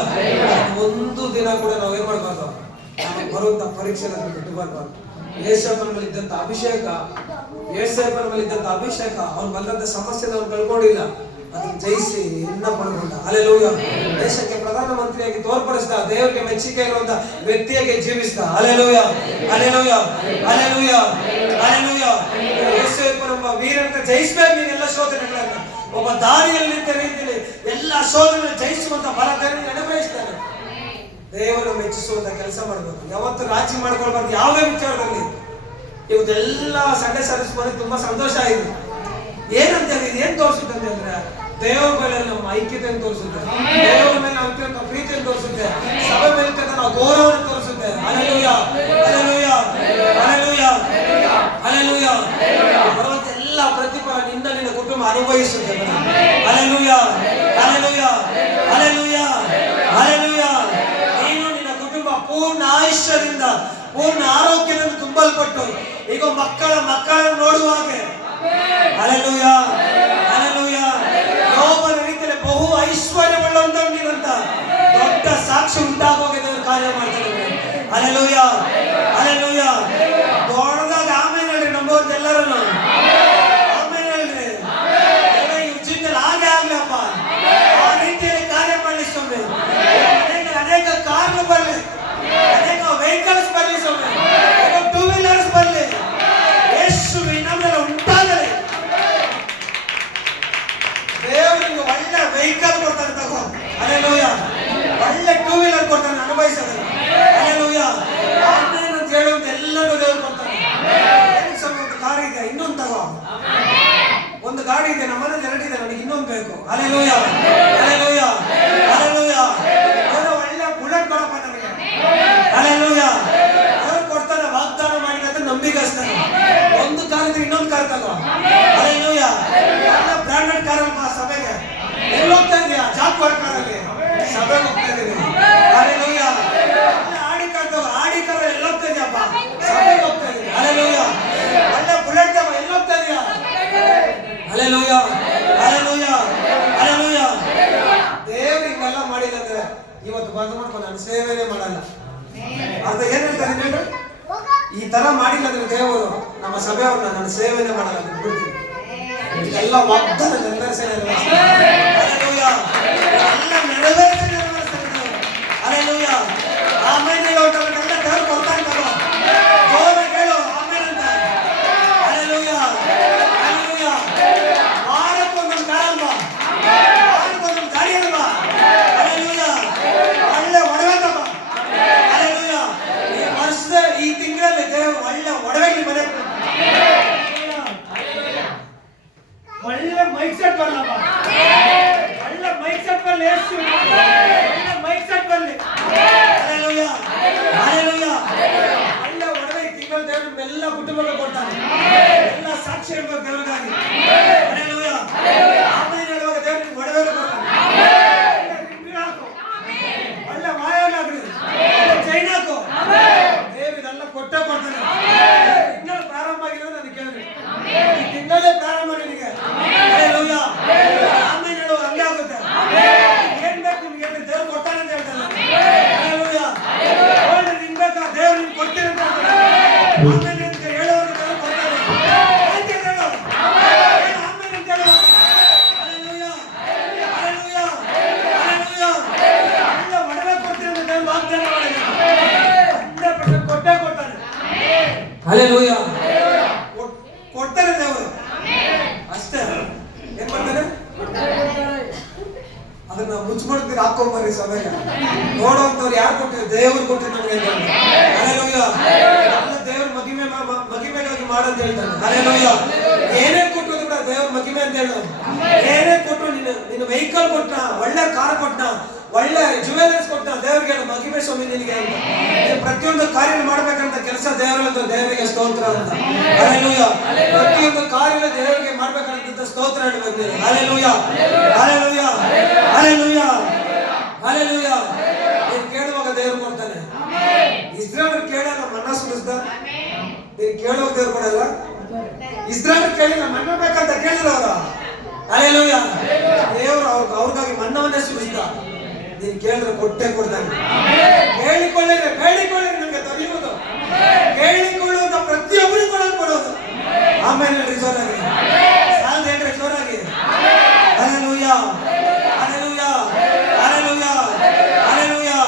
ಒಂದು ದಿನ ಕೂಡ ನಾವು ಏನ್ ಮಾಡ್ಬಾರ್ದು, ನಮಗೆ ಬರುವಂತ ಪರೀಕ್ಷೆ ಬಿಟ್ಟುಬಾರ್ಬಾರ್ದು. ಯೇಸಪ್ಪನ ಮೇಲೆ ಇದ್ದಂತ ಅಭಿಷೇಕ, ಯೇಸಪ್ಪನ ಮೇಲೆ ಇದ್ದಂತ ಅಭಿಷೇಕ, ಅವ್ನು ಬಂದಂತ ಸಮಸ್ಯೆ ಅವ್ನು ಕಳ್ಕೊಂಡಿಲ್ಲ, ಅದನ್ನ ಜಯಿಸಿ ಇನ್ನ ಪಡ್ಕೊಂಡ. ಹಲ್ಲೆಲೂಯ. ದೇಶಕ್ಕೆ ಪ್ರಧಾನಮಂತ್ರಿಯಾಗಿ ತೋರ್ಪಡಿಸಿದ, ದೇವರಿಗೆ ಮೆಚ್ಚುಗೆ ಇರುವಂತ ವ್ಯಕ್ತಿಯಾಗಿ ಜೀವಿಸಿದ. Hallelujah hallelujah hallelujah hallelujah. ಯೇಸಪ್ಪನ ವೀರನ ಜಯಿಸಬೇಕು ನೀನೆಲ್ಲ ಶೋಧನೆಗಳನ್ನ. ಒಬ್ಬ ದಾರಿಯಲ್ಲಿ ನಿಂತ ರೀತಿಯಲ್ಲಿ ಎಲ್ಲ ಶೋಧನೆ ಜಯಿಸುವಂತ ಬಲ ದೇವರಿಗೆ ಅನುಗ್ರಹಿಸ್ತಾನೆ. ದೇವರು ಮೆಚ್ಚಿಸುವಂತ ಕೆಲಸ ಮಾಡಬೇಕು. ಯಾವತ್ತು ರಾಜಿ ಮಾಡ್ಕೊಳ್ಬಾರ್ದು ಯಾವುದೇ ವಿಚಾರದಲ್ಲಿ. ಇವತ್ತೆಲ್ಲ ಸಂಡೆ ಸರ್ವಿಸ್ ಮಾಡಿ ತುಂಬಾ ಸಂತೋಷ ಆಯಿತು. ಏನಂತ ಹೇಳಿದ್ರೆ ಏನ್ ತೋರಿಸುತ್ತೆ ಅಂದ್ರೆ ದೇವರ ಮೇಲೆ ನಮ್ಮ ಐಕ್ಯತೆಯನ್ನು ತೋರಿಸುತ್ತೆ, ದೇವರ ಮೇಲೆ ನಾವು ಪ್ರೀತಿಯನ್ನು ತೋರಿಸುತ್ತೆ, ಸಭೆ ಮೇಲೆ ನಾವು ಗೌರವವನ್ನು ತೋರಿಸುತ್ತೆ. Hallelujah hallelujah hallelujah hallelujah. ಬರುವಂತ ಎಲ್ಲ ಪ್ರತಿಫಲ ನಿನ್ನ ನಿನ್ನ ಕುಟುಂಬ ಅನುಭವಿಸುತ್ತೆ. Hallelujah hallelujah hallelujah hallelujah. ನೀನು ನಿನ್ನ ಕುಟುಂಬ ಪೂರ್ಣ ಆಯುಷ್ಯದಿಂದ ಪೂರ್ಣ ಆರೋಗ್ಯದಿಂದ ತುಂಬಲ್ಪಟ್ಟು ಈಗ ಮಕ್ಕಳನ್ನು ನೋಡುವಾಗ ಹಲ್ಲೆಲೂಯ ಹಲ್ಲೆಲೂಯ. ಯೋಬನ ರೀತಿಯಲ್ಲಿ ಬಹು ಐಶ್ವರ್ಯವುಳ್ಳಂತ ದೊಡ್ಡ ಸಾಕ್ಷಿ ಉಂಟಾಗೋಗಿದೆ ಕಾರ್ಯ ಮಾಡ್ತಾರೆ. Hallelujah hallelujah. ದೊಡ್ಡದಾಗ ಆಮೇಲೆ ಹೇಳ್ರಿ, ನಂಬೋದ್ ಎಲ್ಲರನ್ನು ಆಮೇಲೆ ಹೇಳ್ರಿ. ಇವ್ರ ಜೀವನದಲ್ಲಿ ಹಾಗೆ ಆಗ್ಲಪ್ಪ, ಆ ರೀತಿಯಲ್ಲಿ ಕಾರ್ಯ ಮಾಡಲಿ ಸ್ವಾಮಿ. ಅನೇಕ ಕಾರ್ಗಳು ಬರಲಿ, ಅನೇಕ ವೆಹಿಕಲ್ಸ್ ಬರಲಿ ಸ್ವಾಮಿ, ಟೂ ವೀಲರ್ಸ್ ಬರಲಿ, ಯೇಸುವಿನ ನಾಮದಲ್ಲಿ ಉಂಟಾಗಲಿ. ದೇವರಿಗೆ ಒಳ್ಳೆ ವೆಹಿಕಲ್ ಕೊಡ್ತಾನೆ ತಗೋ. ಹಲ್ಲೆಲೂಯ. ಒಳ್ಳೆ ಟೂ ವೀಲರ್ ಕೊಡ್ತಾನೆ, ಅನುಭವಿಸೋದು. ಹಲ್ಲೆಲೂಯ. ಆಮೇಲೆ ಅಂತ ಹೇಳುವಂತ ಎಲ್ಲರೂ ದೇವರು ಕೊಡ್ತಾನೆ. ಒಂದು ಕಾರ್ ಇದೆ, ಇನ್ನೊಂದು ತಗೋ. ಒಂದು ಗಾಡಿ ಇದೆ, ನಮ್ಮನೇಲಿ ಎರಡಿದೆ, ನನಗೆ ಇನ್ನೊಂದು ಬೇಕು. Hallelujah hallelujah hallelujah. ಒಳ್ಳೆ ಬುಲೆಟ್ ಕೊಡಪ್ಪ ನನಗೆ. ಹಲ್ಲೆಲೂಯ. ದೇವರು ಕೊಡ್ತಾನೆ, ವಾಗ್ದಾನ ಮಾಡಿದ್ರೆ ನಂಬಿಕಸ್ತಾನೆ. ಒಂದು ಕಾರ್ ಇದ್ರೆ ಇನ್ನೊಂದು ಕಾರ್ ತಗೋ. ಹಲ್ಲೆಲೂಯ. ಎಲ್ಲ ಬ್ರಾಂಡೆಡ್ ಕಾರ್ ಅಲ್ಪ ಸಭೆಗೆ. ಎಲ್ಲಿ ಹೋಗ್ತಾ ಇದೆಯಾ? ಜಾಕ್ವಾರ್ ಕಾರಲ್ಲಿ ಸಭೆಗೆ ಹೋಗ್ತಾ ಇದೀನಿ. ಹಲ್ಲೆಲೂಯ. ಆಡಿ ಕಾರ್ ತಗೋ. ಆಡಿ ಕಾರ್ ಎಲ್ಲಿ ಹೋಗ್ತಾ ಇದೆಯಪ್ಪ? ಸಭೆಗೆ ಹೋಗ್ತಾ ಇದೀನಿ. ಹಲ್ಲೆಲೂಯ. ಒಳ್ಳೆ ಬುಲೆಟ್ ತಗೋ. ಎಲ್ಲಿ ಹೋಗ್ತಾ ಇದೆಯಾ? Hallelujah hallelujah hallelujah. ದೇವರು ಹಿಂಗೆಲ್ಲ ಮಾಡಿದಂದ್ರೆ ಇವತ್ತು ಬಂದು ಮಾಡ್ಕೊಂಡು ನಾನು ಸೇವೆನೇ ಮಾಡಲ್ಲ. ಅರ್ಥ ಏನ್ ಹೇಳ್ತಾರೆ ಹೇಳಿ? ಈ ತರ ಮಾಡಿಲ್ಲ ಅಂದ್ರೆ ದೇವರು ನಮ್ಮ ಸಭೆಯವ್ರನ್ನ ನಾನು ಸೇವೆನೇ ಮಾಡಲ್ಲ ಅಂತ ಬಿಡ್ತೀನಿ. ಎಲ್ಲ ವಾಗ್ದಾನ ನೆರವೇರಿಸಿ ಹಲ್ಲೆಲೂಯ. ಎಲ್ಲ ನೆರವೇರಿಸಿ ಹಲ್ಲೆಲೂಯ. ಆಮೇಲೆ ಹೇಳೋಟೆಲ್ಲ ದೇವರು ಕೊಡ್ತಾನೆ ತಗೋ. ಜೋರಾಗಿ ಹೇಳು ಆಮೇಲೆ ಅಂತ. Hallelujah hallelujah. ವಾರಕ್ಕೊಂದೊಂದು ಕಾರ್ ಅಲ್ವಾ, ವಾರಕ್ಕೊಂದೊಂದು ಗಾಡಿ ಅಲ್ವಾ. ಹಲ್ಲೆಲೂಯ. ಒಳ್ಳೆ ಒಡವೆ ತಗೋ. ಹಲ್ಲೆಲೂಯ. ಈ ವರ್ಷದ ಈ ತಿಂಗಳಲ್ಲಿ ದೇವರು ಒಳ್ಳೆ ಒಡವೆ ಮನೆ ಒಳ್ಳೆ ಮೈಕ್ ಸೆಟ್ ಬರಲಪ್ಪ. ಒಳ್ಳೆ ಮೈಕ್ ಸೆಟ್ ಬರಲಿ. ಒಳ್ಳೆ ಮೈಕ್ ಸೆಟ್ ಬರಲಿ. Hallelujah hallelujah. ಒಳ್ಳೆ ಒಡವೆ ಈ ತಿಂಗಳ ದೇವರು ಎಲ್ಲ ಕುಟುಂಬಕ್ಕೆ ಕೊಡ್ತಾನೆ. ಎಲ್ಲ ಸಾಕ್ಷಿ ಇರಬೇಕು ದೇವರಿಗಾಗಿ. ಹಲ್ಲೆಲೂಯ. ಆಮೇಲೆ ಹೇಳುವಾಗ ದೇವರು ಒಡವೆ ಕೊಡ್ತಾನೆ. ಒಳ್ಳೆ ಮಾಯಾಗಿ ಹಾಕ್ರಿ, ಒಳ್ಳೆ ಚೈನ್ ಹಾಕು. ದೇವರು ಇದೆಲ್ಲ ಕೊಟ್ಟೆ ಕೊಡ್ತಾನೆ. ತಿಂಗಳು ಪ್ರಾರಂಭ ಆಗಿರೋದು ನನಗೆ ಕೇಳ್ರಿ. ಈ ತಿಂಗಳೇ ಪ್ರಾರಂಭ ನಿನಗೆ. ಹಲ್ಲೆಲೂಯ. ಆಮೇಲೆ ಹೇಳುವ ಹಂಗೆ ಆಗುತ್ತೆ. ಏನ್ ಬೇಕು ನಿಮ್ಗೆ ದೇವ್ರು ಕೊಡ್ತಾನೆ ಅಂತ ಹೇಳ್ತಾನೆ. ಹಲ್ಲೆಲೂಯ. ಒಳ್ಳೆ ನಿಮ್ಗೆ ಬೇಕಾ ದೇವ್ರು ನಿಮ್ಗೆ ಕೊಡ್ತೀನಿ ಅಂತ ಹೇಳ್ತಾನೆ. ಆಮೇಲೆ ಅಂತ ಹೇಳೋರು ದೇವ್ರು ಕೊಡ್ತಾನೆ. ಆಯ್ತು ಹೇಳು. ಆಮೇಲೆ ಅಂತ ಹೇಳುವ. Hallelujah hallelujah hallelujah. ಒಳ್ಳೆ ಒಡವೆ ಕೊಡ್ತೀನಿ ಅಂತ ದೇವ್ರು ವಾಗ್ದಾನ ಮಾಡಿದ್ದಾನೆ. 100% ಕೊಟ್ಟೇ ಕೊಡ್ತಾನೆ. ಹಲ್ಲೆಲೂಯ. ಕೊಡ್ತಾನೆ ದೇವರು. ಅಷ್ಟೇ. ಏನ್ ಮಾಡ್ತಾನೆ? ಅದನ್ನ ಮುಚ್ಚಿಬಿಡ್ತೀರಿ, ಹಾಕೊಂಬರ್ರಿ ಸಭೆಗೆ. ನೋಡುವಂತವ್ರು ಯಾರು ಕೊಟ್ಟಿದ್ರು? ದೇವರು ಕೊಟ್ಟಿದ್ದು ನಮ್ಗೆ. ಹಲ್ಲೆಲೂಯ. ಎಲ್ಲ ದೇವ್ರ ಮಹಿಮೆಗಾಗಿ ಮಾಡಂತ ಹೇಳ್ತಾನೆ. ಹಲ್ಲೆಲೂಯ. ಏನೇ ಕೊಟ್ಟರು ಕೂಡ ದೇವ್ರ ಮಹಿಮೆ ಅಂತ ಹೇಳು. ಏನೇ ಕೊಟ್ಟರು, ನಿನ್ನ ವೆಹಿಕಲ್ ಕೊಟ್ಟ, ಒಳ್ಳೆ ಕಾರ್ ಕೊಟ್ಟ, ಒಳ್ಳೆ ಜ್ಯುವೆಲರ್ಸ್ ಕೊಟ್ಟ, ದೇವರಿಗೆ ಮಹಿಮೆ ಸ್ವಾಮಿ ನಿನಗೆ ಅಂತ. ಪ್ರತಿಯೊಂದು ಕಾರ್ಯ ಮಾಡ್ಬೇಕಂತ ಕೆಲಸ ದೇವರಲ್ಲಂತ ದೇವರಿಗೆ ಸ್ತೋತ್ರ ಅಂತ. ಹಲ್ಲೆಲೂಯ. ಪ್ರತಿಯೊಂದು ಕಾರ್ಯ ದೇವರಿಗೆ ಮಾಡ್ಬೇಕಂತ ಸ್ತೋತ್ರ ಹೇಳ್ಬೇಕು ನೀನು. Hallelujah hallelujah hallelujah hallelujah. ನೀನು ಕೇಳುವಾಗ ದೇವರು ಕೊಡ್ತಾನೆ. ಇಸ್ರಾಯೇಲ್ ಕೇಳಲ್ಲ, ಮನ್ನಾ ಸುರಿಸ್ದ. ನೀನ್ ಕೇಳೋ ದೇವ್ರು ಕೊಡಲ್ಲ. ಇಸ್ರಾಯೇಲ್ ಕೇಳಿಲ್ಲ, ಮನ್ನ ಬೇಕಂತ ಕೇಳಿದ್ರು ಅವರು. ಹಲ್ಲೆಲೂಯಾ. ದೇವರು ಅವ್ರಿಗಾಗಿ ಮನ್ನವನ್ನೇ ಸುರಿಸ್ದ. ನೀನ್ ಕೇಳಿದ್ರೆ ಕೊಟ್ಟೆ ಕೊಡ್ತಾನೆ. ಕೇಳಿಕೊಳ್ಳಿದ್ರೆ ನಮ್ಗೆ ದೊರೆಯುವುದು. ಕೇಳಿಕೊಳ್ಳುವಂತ ಪ್ರತಿಯೊಬ್ಬರಿಗೂ ಕೊಡೋದು. ಆಮೇಲೆ ಜೋರಾಗಿ ಸಾಲದ ಹೇಳ್ರೆ ಜೋರಾಗಿ ಹಲ್ಲೆಲೂಯಾ, ಹಲ್ಲೆಲೂಯಾ, ಹಲ್ಲೆಲೂಯಾ, ಹಲ್ಲೆಲೂಯಾ.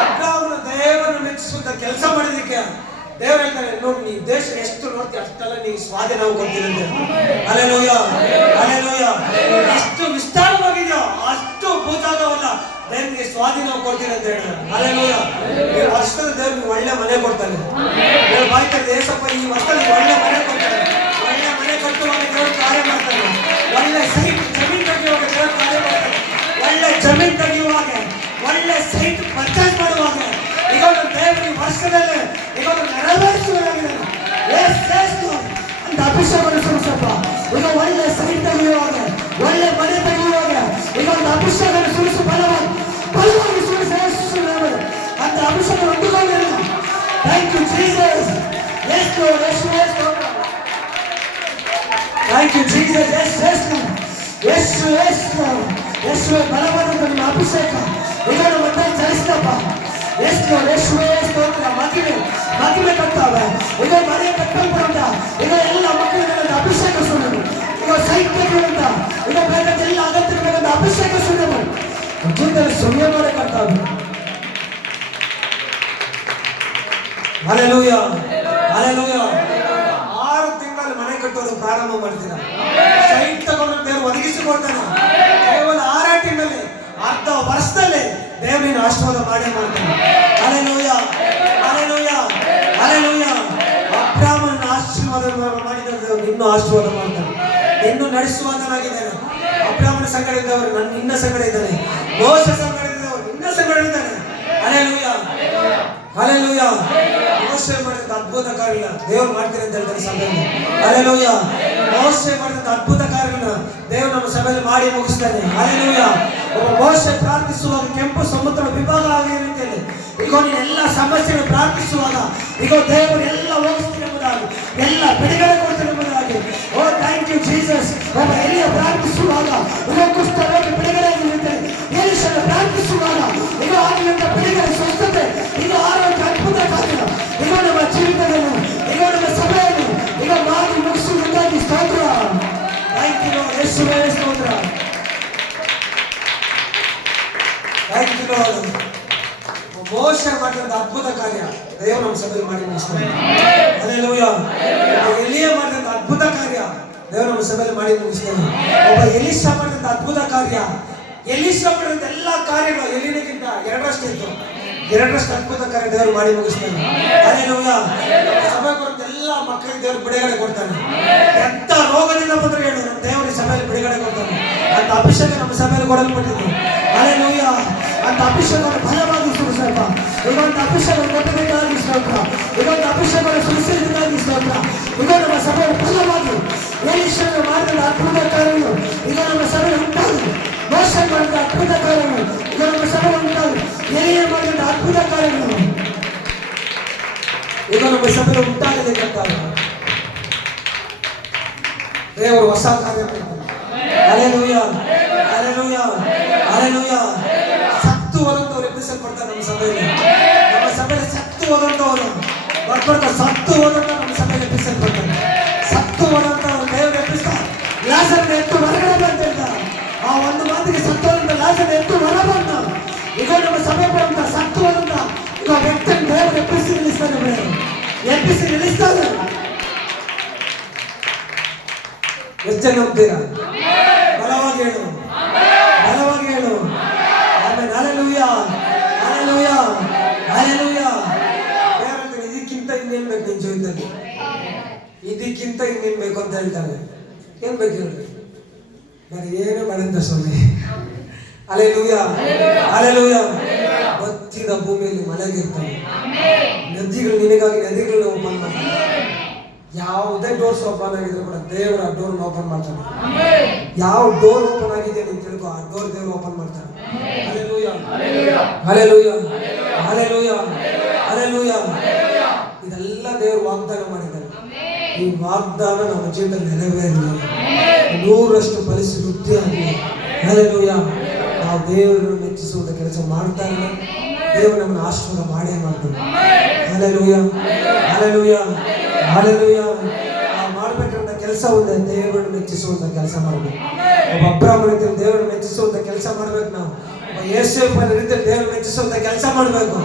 ಅಬ್ರಹಾಮನು ದೇವರನ್ನು ಮೆಚ್ಚಿಸುವಂತ ಕೆಲಸ ಮಾಡಿದಕ್ಕೆ ದೇವರು ಹೇಳ್ತಾರೆ, ನೋಡಿ ನೀ ದೇಶ ಎಷ್ಟು ನೋಡ್ತೀವಿ ಅಷ್ಟೆಲ್ಲ ನೀ ಸ್ವಾಧೀನ ಕೊಡ್ತೀನಿ ಅಂತ. Hallelujah, hallelujah. ಎಷ್ಟು ವಿಸ್ತಾರವಾಗಿದೆಯೋ ಅಷ್ಟು ಭೂತಾಗವಲ್ಲ ದೇವರಿಗೆ ಸ್ವಾಧೀನ ಕೊಡ್ತೀನಿ ಅಂತ ಹೇಳಿದ್ರೆ. ಹಲ್ಲೆಲೂಯಾ. ಈ ವರ್ಷದ ದೇವ್ರಿಗೆ ಒಳ್ಳೆ ಮನೆ ಕೊಡ್ತಾನೆ. ದೇವ್ರ ಬಾಯ್ತಾರೆ, ದೇಶಪ್ಪ ಈ ವರ್ಷದಲ್ಲಿ ಒಳ್ಳೆ ಮನೆ ಕೊಡ್ತಾನೆ. ಒಳ್ಳೆ ಮನೆ ಕಟ್ಟುವಾಗ ದೇವ್ರು ಕಾರ್ಯ ಮಾಡ್ತಾನೆ. ಒಳ್ಳೆ ಸೈಟ್ ಜಮೀನ್ ತೆಗೆಯುವಾಗ ದೇವ್ರು ಕಾರ್ಯ ಮಾಡ್ತಾನೆ. ಒಳ್ಳೆ ಜಮೀನ್ ತೆಗೆಯುವಾಗ, ಒಳ್ಳೆ ಸೈಟ್ ಪರ್ಚೇಸ್ ಮಾಡುವಾಗ ಈಗ ಒಂದು ದೇವರ ವರ್ಷದಲ್ಲಿ ಈಗ ಒಂದು ನೆರವೇರಿಸುವಾಗಿದ್ದಾನೆ. ಅಂತ ಅಭಿಷೇಕವನ್ನು ಸುರಿಸಪ್ಪ. ಈಗ ಒಳ್ಳೆ ಸೈಟ್ ತೆಗೆಯುವಾಗ, ಒಳ್ಳೆ ಮನೆ ತೆಗೆಯುವಾಗ ಈಗ ಒಂದು ಅಭಿಷೇಕವನ್ನು ಸುರಿಸು. ಬಲವಾಗಿ ಸುರಿಸಿ ಅಂತ ಅಭಿಷೇಕ ಹೊಂದಿಕೊಂಡಿಲ್ಲ. Thank you Jesus. Yes lord, yes yes lord. Thank you Jesus. Yes yes yes yes yes. ಬಲವಾದಂತ ನಿಮ್ಮ ಅಭಿಷೇಕ ಈಗ ನಮ್ಮ ಚಲಿಸ್ತಪ್ಪ. Yes lord, yes yes lord. ಮಗಿಮೆ ಕಟ್ತಾವೆ ಈಗ ಮನೆ ಕಟ್ಟಲ್ಪಡುವಂತ ಈಗ ಎಲ್ಲ ಮಕ್ಕಳಿಗೆ ಅಭಿಷೇಕ ಸುರಿದು ಈಗ ಸೈಟ್ ತೆಗೆಯುವಂತ ಈಗ ಬೇಕಾದ ಎಲ್ಲ ಅಗತ್ಯ ಬೇಕಾದ ಅಭಿಷೇಕ ಸುರಿದು ಜೀವನದಲ್ಲಿ ಸಮಯ ಮಾಡಿ ಕಟ್ತಾವೆ. Hallelujah, hallelujah. 6 ತಿಂಗಳಲ್ಲಿ ಮನೆ ಕಟ್ಟೋದು ಪ್ರಾರಂಭ ಮಾಡ್ತೀರಾ. ಸೈಟ್ ತಗೊಂಡು ದೇವರು ಒದಗಿಸಿಕೊಡ್ತಾನೆ. ಕೇವಲ 6 ತಿಂಗಳಲ್ಲಿ, ಅರ್ಧ ವರ್ಷದಲ್ಲಿ ದೇವರಿನ ಆಶೀರ್ವಾದ ಮಾಡೇ ಮಾಡ್ತಾನೆ. Hallelujah, hallelujah, hallelujah. ಅಬ್ರಹಾಮನ ಆಶೀರ್ವಾದ ಮಾಡಿದ ದೇವರು ಇನ್ನೂ ಆಶೀರ್ವಾದ ಮಾಡ್ತಾನೆ. ಇನ್ನೂ ನಡೆಸುವಾತನಾಗಿದ್ದಾನೆ. ಅಬ್ರಹಾಮನ ಸಂಗಡ ಇದ್ದವರು ನಿನ್ನ ಸಂಗಡ ಇದ್ದಾನೆ. ಮೋಸ ಸಂಗಡ ಇದ್ದವರು ನಿನ್ನ ಸಂಗಡ ಇದ್ದಾನೆ. Hallelujah, hallelujah. ಮೋಸೆ ಮಾಡಿದ ಅದ್ಭುತ ಕಾರ್ಯ ದೇವರು ಮಾಡ್ತೀನಿ ಅಂತ ಹೇಳ್ತಾರೆ ಸಭೆಯಲ್ಲಿ. ಹಲ್ಲೆಲೂಯಾ. ಮೋಸೆ ಮಾಡಿದ ಅದ್ಭುತ ಕಾರ್ಯಗಳನ್ನ ದೇವರು ನಮ್ಮ ಸಭೆಯಲ್ಲಿ ಮಾಡಿ ಮುಗಿಸ್ತಾನೆ. ಹಲ್ಲೆಲೂಯಾ. ಒಬ್ಬ ಮೋಸೆ ಪ್ರಾರ್ಥಿಸುವಾಗ ಕೆಂಪು ಸಮುದ್ರ ವಿಭಾಗ ಆಗಿರೋ ರೀತಿಯಲ್ಲಿ ಈಗ ನೀನು ಎಲ್ಲ ಸಮಸ್ಯೆಗಳು ಪ್ರಾರ್ಥಿಸುವಾಗ ಈಗ ದೇವರು ಎಲ್ಲ ಹೋಗಿಸ್ತೀನಿ ಎಂಬುದಾಗಿ, ಎಲ್ಲ ಬಿಡುಗಡೆ ಕೊಡ್ತೀನಿ ಎಂಬುದಾಗಿ. ಓ ಥ್ಯಾಂಕ್ ಯು ಜೀಸಸ್. ಒಬ್ಬ ಎಲಿಯ ಪ್ರಾರ್ಥಿಸುವಾಗ ಈಗ ಕುಷ್ಠರೋಗ ಬಿಡುಗಡೆ ಆಗಿರುತ್ತೆ. ಎಲಿಷನ ಪ್ರಾರ್ಥಿಸುವಾಗ ಈಗ ಆಗಿರುವಂತ ಬಿಡುಗಡೆ ಸ್ವಸ್ಥತೆ ಈಗ ಆರೋಗ್ಯ ಅದ್ಭುತ ಕಾರ್ಯ ಈಗ ನಮ್ಮ ಜೀವಿತದಲ್ಲಿ ಈಗ ನಮ್ಮ ಸಭೆಯಲ್ಲಿ ಈಗ ಮಾಡಿ ಮುಗಿಸುವುದಕ್ಕಾಗಿ ಸ್ತೋತ್ರ. Thank you lord. ಯೇಸುವೇ ಸ್ತೋತ್ರ. Thank you Lord. ಮೋಶೆ ಮಾಡಿದ ಅದ್ಭುತ ಕಾರ್ಯ ದೇವರು ನಮ್ಮ ಸಭೆಯಲ್ಲಿ ಮಾಡಿ ಮುಗಿಸ್ತಾನೆ. ಹಲ್ಲೆಲೂಯಾ. ಎಲಿಯ ಮಾಡಿದ ಅದ್ಭುತ ಕಾರ್ಯ ದೇವರು ನಮ್ಮ ಸಭೆಯಲ್ಲಿ ಮಾಡಿ ಮುಗಿಸ್ತಾನೆ. ಒಬ್ಬ ಎಲೀಷಾ ಮಾಡಿದ ಅದ್ಭುತ ಕಾರ್ಯ, ಎಲೀಷಾ ಮಾಡಿದ ಎಲ್ಲ ಕಾರ್ಯಗಳು ಎಲಿನಗಿಂತ 2ರಷ್ಟು ಇತ್ತು. 2ರಷ್ಟು ಅದ್ಭುತ ಕಾರ್ಯ ದೇವರು ಮಾಡಿ ಮುಗಿಸ್ತಾನೆ. ಹಲ್ಲೆಲೂಯಾ. ಸಭೆಗೆ ಬರುವಂತ ಎಲ್ಲ ಮಕ್ಕಳಿಗೆ ದೇವರು ಬಿಡುಗಡೆ ಕೊಡ್ತಾನೆ. ಎಂತ ರೋಗದಿಂದ ಬಂದ್ರೆ ಹೇಳು ನಮ್ಮ ದೇವರ ಸಭೆಯಲ್ಲಿ ಬಿಡುಗಡೆ ಕೊಡ್ತಾನೆ. ಅಂತ ಅಭಿಷೇಕ ನಮ್ಮ ಸಭೆಯಲ್ಲಿ ಕೊಡಲ್ಪಟ್ಟಿದ್ದು. ಹಲ್ಲೆಲೂಯಾ. ಅಂತ ಅಭಿಷೇಕವನ್ನು ಬಲವಾಗಿ ಸುರಿಸಪ್ಪ. ಇದೊಂದು ಅಭಿಷೇಕ ಕೊಟ್ಟಬೇಕಾಗಿ ಸ್ತೋತ್ರ. ಇದೊಂದು ಅಭಿಷೇಕವನ್ನು ಸುರಿಸಿದ್ದಕ್ಕಾಗಿ ಸ್ತೋತ್ರ. ಈಗ ನಮ್ಮ ಸಭೆಯಲ್ಲಿ ಬಲವಾಗಿ ಎಲೀಷನು ಮಾಡಿದ ಅದ್ಭುತ ಕಾರ್ಯಗಳು ಈಗ ನಮ್ಮ ಸಭೆಯಲ್ಲಿ ಉಂಟಾಗಲಿ. ಮೋಶೆ ಮಾಡಿದ ಅದ್ಭುತ ಕಾರ್ಯಗಳು ಈಗ ನಮ್ಮ ಸಭೆಯಲ್ಲಿ ಉಂಟಾಗಲಿ. ಎಲಿಯ ಮಾಡಿದ ಅದ್ಭುತ ಕಾರ್ಯಗಳು ಈಗ ನಮ್ಮ ಸಭೆಯಲ್ಲಿ ಉಂಟಾಗಲಿ. ದೇವರು ಹೊಸ ಕಾರ್ಯ ಮಾಡ್ತಾನೆ. Hallelujah, hallelujah, hallelujah. ಸತ್ತು ಹೋದಂತವ್ರು ಎಬ್ಬಿಸಲ್ಪಡ್ತಾರೆ ನಮ್ಮ ಸಭೆಯಲ್ಲಿ. ನಮ್ಮ ಸಭೆಯಲ್ಲಿ ಸತ್ತು ಹೋದಂತವ್ರು ಬರ್ಬರ್ತ ಸತ್ತು ಹೋದಂತ ನಮ್ಮ ಸಭೆಯಲ್ಲಿ ಎಬ್ಬಿಸಲ್ಪಡ್ತಾರೆ. ಸತ್ತು ಹೋದಂತವ್ರು ದೇವರು ಎಬ್ಬಿಸ್ತಾರೆ. ಲಾಜರನ ಎತ್ತು ಹೊರಗಡೆ ಬಂತ ಹೇಳ್ತಾರೆ. ಆ ಒಂದು ಮಾತಿಗೆ ಸತ್ತು ಹೋದಂತ ಲಾಜರನ ಎತ್ತು ಹೊರ ಬಂತ. ಈಗ ನಮ್ಮ ಸಭೆ ಬರುವಂತ ಸತ್ತು ಹೋದಂತ ಈಗ ವ್ಯಕ್ತಿಯನ್ನು ದೇವರು ಎಬ್ಬಿಸಿ ನಿಲ್ಲಿಸ್ತಾನೆ. ಎಬ್ಬಿಸಿ ನಿಲ್ಲಿಸ್ತಾರೆ. ಎಷ್ಟು ಜನ ನಂಬ್ತೀರಾ? ಬಲವಾಗಿ ಹೇಳು, ಬಲವಾಗಿ ಹೇಳು. ಆಮೇಲೆ ಹಲ್ಲೆಲೂಯಾ, ಹಲ್ಲೆಲೂಯಾ, ಹಲ್ಲೆಲೂಯಾ. ಇದಕ್ಕಿಂತ ಇನ್ನೇನ್ ಬೇಕು ನಿನ್ ಜೀವಿತದಲ್ಲಿ? ಇದಕ್ಕಿಂತ ಇನ್ನೇನ್ ಬೇಕು ಅಂತ ಹೇಳ್ತಾರೆ. ಏನ್ ಬೇಕು ಹೇಳ್ರಿ? ನಾನು ಏನು ಬೇಡಂತ ಸ್ವಾಮಿ. Hallelujah, hallelujah. ಬತ್ತಿದ ಭೂಮಿಯಲ್ಲಿ ಮಳೆಗಿರ್ತಾನೆ. ನದಿಗಳು ನಿನಗಾಗಿ ನದಿಗಳನ್ನ ಓಪನ್ ಮಾಡ್ತಾನೆ. ಯಾವುದೇ ಡೋರ್ಸ್ ಓಪನ್ ಆಗಿದ್ರು ಕೂಡ ದೇವರು ಆ ಡೋರ್ ಓಪನ್ ಮಾಡ್ತಾನೆ. ಯಾವ ಡೋರ್ ಓಪನ್ ಆಗಿದೆ ಅಂತ ತಿಳ್ಕೊ, ಆ ಡೋರ್ ದೇವರು ಓಪನ್ ಮಾಡ್ತಾನೆ. Hallelujah, hallelujah, hallelujah, hallelujah. ಇದೆಲ್ಲ ದೇವರು ವಾಗ್ದಾನ ಮಾಡಿದ್ದಾರೆ. ಈ ವಾಗ್ದಾನ ನಮ್ಮ ಜೀವನದಲ್ಲಿ ನೆರವೇರಲಿ, 100ರಷ್ಟು ಫಲಿಸಿ ವೃದ್ಧಿ ಆಗಲಿ. ಹಲ್ಲೆಲೂಯಾ. ನಾವು ದೇವರನ್ನು ಮೆಚ್ಚಿಸುವಂತ ಕೆಲಸ ಮಾಡ್ತಾರೆ. ದೇವರು ನಮ್ಮನ್ನು ಆಶೀರ್ವಾದ ಮಾಡೇ ಮಾಡ್ತಾರೆ. Hallelujah, hallelujah, hallelujah. ನಾವು ಮಾಡ್ಬೇಕಂತ ಕೆಲಸ ಒಂದೇ, ದೇವರನ್ನು ಮೆಚ್ಚಿಸುವಂತ ಕೆಲಸ ಮಾಡ್ಬೇಕು. ಒಬ್ಬ ಅಬ್ರಾಮನ ರೀತಿಯಲ್ಲಿ ದೇವರನ್ನು ಮೆಚ್ಚಿಸುವಂತ ಕೆಲಸ ಮಾಡ್ಬೇಕು. ನಾವು ಯೇಸುವಿನ ರೀತಿಯಲ್ಲಿ ದೇವರನ್ನು ಮೆಚ್ಚಿಸುವಂತ ಕೆಲಸ ಮಾಡ್ಬೇಕು.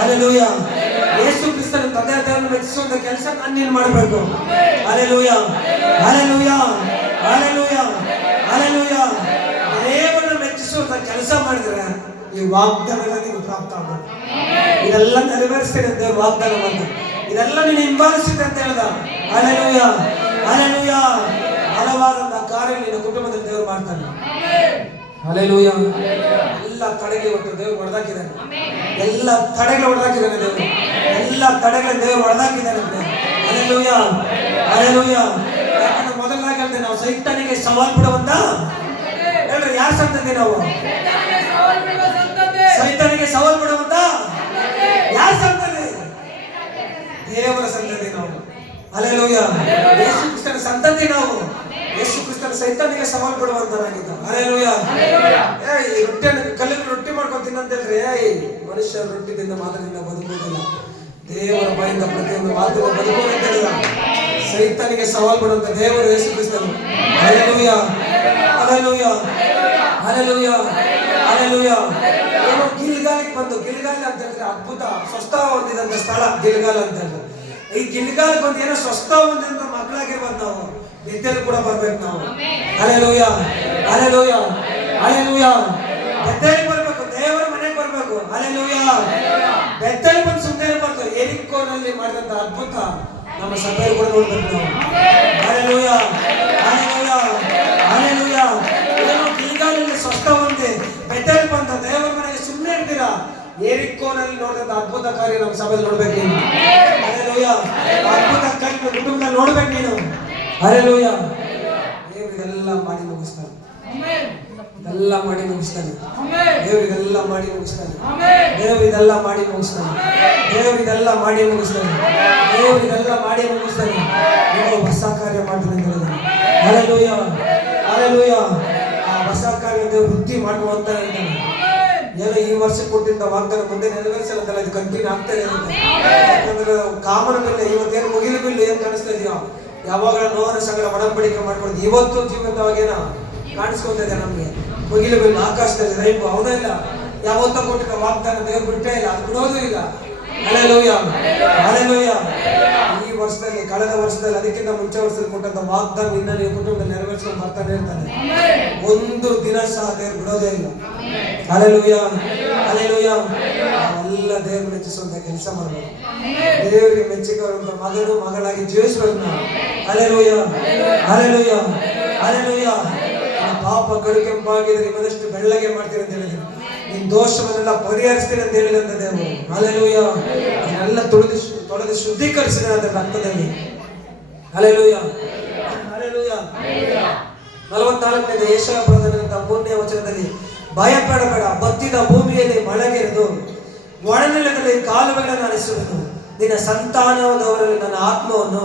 ಹಲ್ಲೆಲೂಯಾ. ಯೇಸು ಕ್ರಿಸ್ತನ ತಂದೆ ದೇವರನ್ನು ಮೆಚ್ಚಿಸುವಂತ ಕೆಲಸ ನೀನು ಮಾಡಬೇಕು. Hallelujah, hallelujah, hallelujah, hallelujah. ದೇವರನ್ನು ಮೆಚ್ಚಿಸುವಂತ ಕೆಲಸ ಮಾಡಿದ್ರೆ ಈ ವಾಗ್ದಾನ ನೀವು ಪ್ರಾಪ್ತ ಆಗಬೇಕು. ಇದೆಲ್ಲ ನೆರವೇರಿಸ್ತೇನೆ ಅಂತ ದೇವರು ವಾಗ್ದಾನ ಮಾಡ್ತಾರೆ. ಇದೆಲ್ಲ ನೀನು ಹಿಂಬಾಲಿಸಿದೆ ಅಂತ ಹೇಳ್ದ. Hallelujah, hallelujah. ಹಲವಾರಂತ ಕಾರ್ಯ ನಿನ್ನ ಕುಟುಂಬದಲ್ಲಿ ದೇವರು ಮಾಡ್ತಾನೆ. ಹಲ್ಲೆಲೂಯಾ. ಎಲ್ಲ ತಡೆಗೆ ಇವತ್ತು ದೇವರು ಹೊಡೆದಾಕಿದ್ದಾನೆ. ಎಲ್ಲ ತಡೆಗಳು ಹೊಡೆದಾಕಿದ್ದಾನೆ ದೇವರು. ಎಲ್ಲ ತಡೆಗಳ ದೇವರು ಹೊಡೆದಾಕಿದ್ದಾನೆ. Hallelujah, hallelujah. ಯಾಕಂದ್ರೆ ಮೊದಲಾಗಿ ಹೇಳ್ತೇವೆ ನಾವು ಸೈತಾನಿಗೆ ಸವಾಲ್ ಬಿಡುವಂತ ಹೇಳ್ರಿ. ಯಾರ ಸಂತತಿ ನಾವು? ಸೈತಾನಿಗೆ ಸವಾಲ್ ಬಿಡುವಂತ ಯಾರ ಸಂತತಿ? ದೇವರ ಸಂತತಿ ನಾವು. ಹಲ್ಲೆಲೂಯಾ. ಯೇಸು ಕ್ರಿಸ್ತನ ಸಂತತಿ ನಾವು. ಯೇಸು ಕ್ರಿಸ್ತನ ಸೈತಾನಿಗೆ ಸವಾಲ್ ಬಿಡುವಂತನಾಗಿದ್ದ. ಹಲ್ಲೆಲೂಯಾ. ಈ ರೊಟ್ಟಿಯನ್ನು ಕಲ್ಲಿನ ರೊಟ್ಟಿ ಮಾಡ್ಕೊಂಡು ತಿನ್ನಂತ ಹೇಳ್ರಿ. ಮನುಷ್ಯ ರೊಟ್ಟಿದಿಂದ ಮಾತ್ರದಿಂದ ಬದುಕುವುದಿಲ್ಲ, ದೇವರ ಬಾಯಿಂದ ಪ್ರತಿಯೊಂದು ಮಾತು ಬದುಕುವುದು ಅಂತ ಹೇಳಿದ. ಸೈತಾನಿಗೆ ಸವಾಲ್ ಬಿಡುವಂತ ದೇವರು ಯೇಸು ಕ್ರಿಸ್ತನು. Hallelujah, hallelujah, hallelujah, hallelujah. ಏನೋ ಗಿಲ್ಗಾಲಿಗೆ ಬಂದು, ಗಿಲ್ಗಾಲ್ ಅಂತ ಹೇಳಿದ್ರೆ ಅದ್ಭುತ ಸ್ವಸ್ಥ ಹೊಂದಿದಂತ ಸ್ಥಳ ಗಿಲ್ಗಾಲ್ ಅಂತ ಹೇಳಿದ್ರೆ. ಈ ಗಿಲ್ಗಾಲಕ್ಕೆ ಬಂದು ಏನೋ ಸ್ವಸ್ಥ ಹೊಂದಿದಂತ ಮಕ್ಕಳಾಗಿರ್ಬೋದು. ನಾವು ಬೆತ್ತೇಲಿ ಕೂಡ ಬರ್ಬೇಕು ನಾವು. Hallelujah, hallelujah, hallelujah. ಬೆತ್ತೇಲಿ ಬರ್ಬೇಕು, ದೇವರ ಮನೆಗೆ ಬರ್ಬೇಕು. ಹಲ್ಲೆಲೂಯಾ. ಬೆತ್ತೇಲಿ ಬಂದು ಸುಮ್ಮನೆ ಇರಬಾರ್ದು. ಯೆರಿಕೋನಲ್ಲಿ ಮಾಡಿದಂತ ಅದ್ಭುತ ನಮ್ಮ ಸಭೆಯಲ್ಲಿ ಕೂಡ ನೋಡ್ಬೇಕು ನಾವು. Hallelujah, hallelujah, hallelujah. ಏನೋ ಗಿಲ್ಗಾಲಲ್ಲಿ ಸ್ವಸ್ಥ ಹೊಂದಿ ಬೆತ್ತೇಲಿ ಬಂದ ದೇವರ ಮನೆಗೆ ಸುಮ್ಮನೆ ಇರ್ತೀರಾ. ಯೆರಿಕೋನಲ್ಲಿ ನೋಡಿದಂತ ಅದ್ಭುತ ಕಾರ್ಯ ನಮ್ಮ ಸಭೆಯಲ್ಲಿ ನೋಡ್ಬೇಕು ನೀನು. ಹಲ್ಲೆಲೂಯಾ. ಅದ್ಭುತ ಕಾರ್ಯ ಕುಟುಂಬದಲ್ಲಿ ನೋಡ್ಬೇಕು ನೀನು. ಹಲ್ಲೆಲೂಯಾ. ದೇವರು ಇದೆಲ್ಲ ಮಾಡಿ ಮುಗಿಸ್ತಾನೆ. ಇದೆಲ್ಲ ಮಾಡಿ ಮುಗಿಸ್ತಾನೆ. ದೇವರು ಇದೆಲ್ಲ ಮಾಡಿ ಮುಗಿಸ್ತಾನೆ. ದೇವರು ಇದೆಲ್ಲ ಮಾಡಿ ಮುಗಿಸ್ತಾನೆ. ದೇವರು ಇದೆಲ್ಲ ಮಾಡಿ ಮುಗಿಸ್ತಾನೆ. ದೇವರು ಇದೆಲ್ಲ ಮಾಡಿ ಮುಗಿಸ್ತಾನೆ. ನೀವು ಹೊಸ ಕಾರ್ಯ ಮಾಡ್ತಾನೆ ಅಂತ ಹೇಳಿದಾನೆ. Hallelujah, hallelujah. ಆ ಹೊಸ ಕಾರ್ಯ ದೇವರು ವೃದ್ಧಿ ಮಾಡುವಂತ ಹೇಳ್ತಾನೆ. ಏನೋ ಈ ವರ್ಷ ಕೊಟ್ಟಿದ್ದ ವಾಗ್ದಾನ ಮುಂದೆ ನೆರವೇರಿಸಲ್ಲ, ಅದು ಕಂಟಿನ್ಯೂ ಆಗ್ತಾ ಇರುತ್ತೆ. ಯಾಕಂದ್ರೆ ಕಾಮನ ಬಿಲ್ ಇವತ್ತೇನು ಮುಗಿಲು ಬಿಲ್ ಏನ್ ಕಾಣಿಸ್ತಾ ಇದೆಯೋ, ಯಾವಾಗ ನೋವನ ಸಂಗಡ ಒಡಂಬಡಿಕೆ ಮಾಡ್ಕೊಂಡು ಇವತ್ತು ಜೀವಂತವಾಗೇನ ಕಾಣಿಸ್ಕೊತಿದೆ ನಮ್ಗೆ. ಮುಗಿಲು ಬಿಲ್ ಆಕಾಶದಲ್ಲಿ ರೈಬು ಅವನಿಲ್ಲ. ಯಾವತ್ತೋ ಕೊಟ್ಟಿದ್ದ ವಾಗ್ದಾನ ದೇವರು ಬಿಟ್ಟೇ ಇಲ್ಲ, ಅದು ಬಿಡೋದು ಇಲ್ಲ. Hallelujah, hallelujah. ಈ ವರ್ಷದಲ್ಲಿ, ಕಳೆದ ವರ್ಷದಲ್ಲಿ, ಅದಕ್ಕಿಂತ ಮುಂಚೆ ವರ್ಷದಲ್ಲಿ ಕೊಟ್ಟಂತ ವಾಗ್ದಾನ ನಿನ್ನ ನೀವು ಕುಟುಂಬದಲ್ಲಿ ನೆರವೇರಿಸ್ಕೊಂಡು ಬರ್ತಾನೆ ಇರ್ತಾನೆ. ಒಂದು ದಿನ ಸಹ ದೇವರು ಬಿಡೋದೇ ಇಲ್ಲ. Hallelujah, hallelujah. ನಾವೆಲ್ಲ ದೇವರು ಮೆಚ್ಚಿಸುವಂತ ಕೆಲಸ ಮಾಡಬೇಕು. ದೇವರಿಗೆ ಮೆಚ್ಚುಗೆ ಬರುವಂತ ಮಗನು ಮಗಳಾಗಿ ಜೀವಿಸಬೇಕು ನಾವು. Hallelujah, hallelujah, hallelujah. ಪಾಪ ಕಡುಕೆಂಪಾಗಿದ್ರೆ ನಿಮ್ಮದಷ್ಟು ಬೆಳ್ಳಗೆ ಮಾಡ್ತೀರಿ ಅಂತ ಹೇಳಿದ್ರು. ನಿನ್ ದೋಷವನ್ನೆಲ್ಲ ಪರಿಹರಿಸ್ತೀನಿ ಅಂತ ಹೇಳಿದಂತ ದೇವರು. ಹಲ್ಲೆಲೂಯಾ. ಅದನ್ನೆಲ್ಲ ತೊಳೆದು ಶುದ್ಧೀಕರಿಸಿದ ರಕ್ತದಲ್ಲಿ. Hallelujah, hallelujah. 44ನೇ ಯೆಶಾಯ ಪ್ರವಾದನೆಂತ 3ನೇ ವಚನದಲ್ಲಿ, ಭಯಪಡಬೇಡ, ಬತ್ತಿದ ಭೂಮಿಯಲ್ಲಿ ಮಳೆಗೆರೆದು ಒಣನೆಲದಲ್ಲಿ ಕಾಲುವೆಗಳನ್ನು ಅಳಿಸುವೆನು. ನಿನ್ನ ಸಂತಾನದವರಲ್ಲಿ ನನ್ನ ಆತ್ಮವನ್ನು,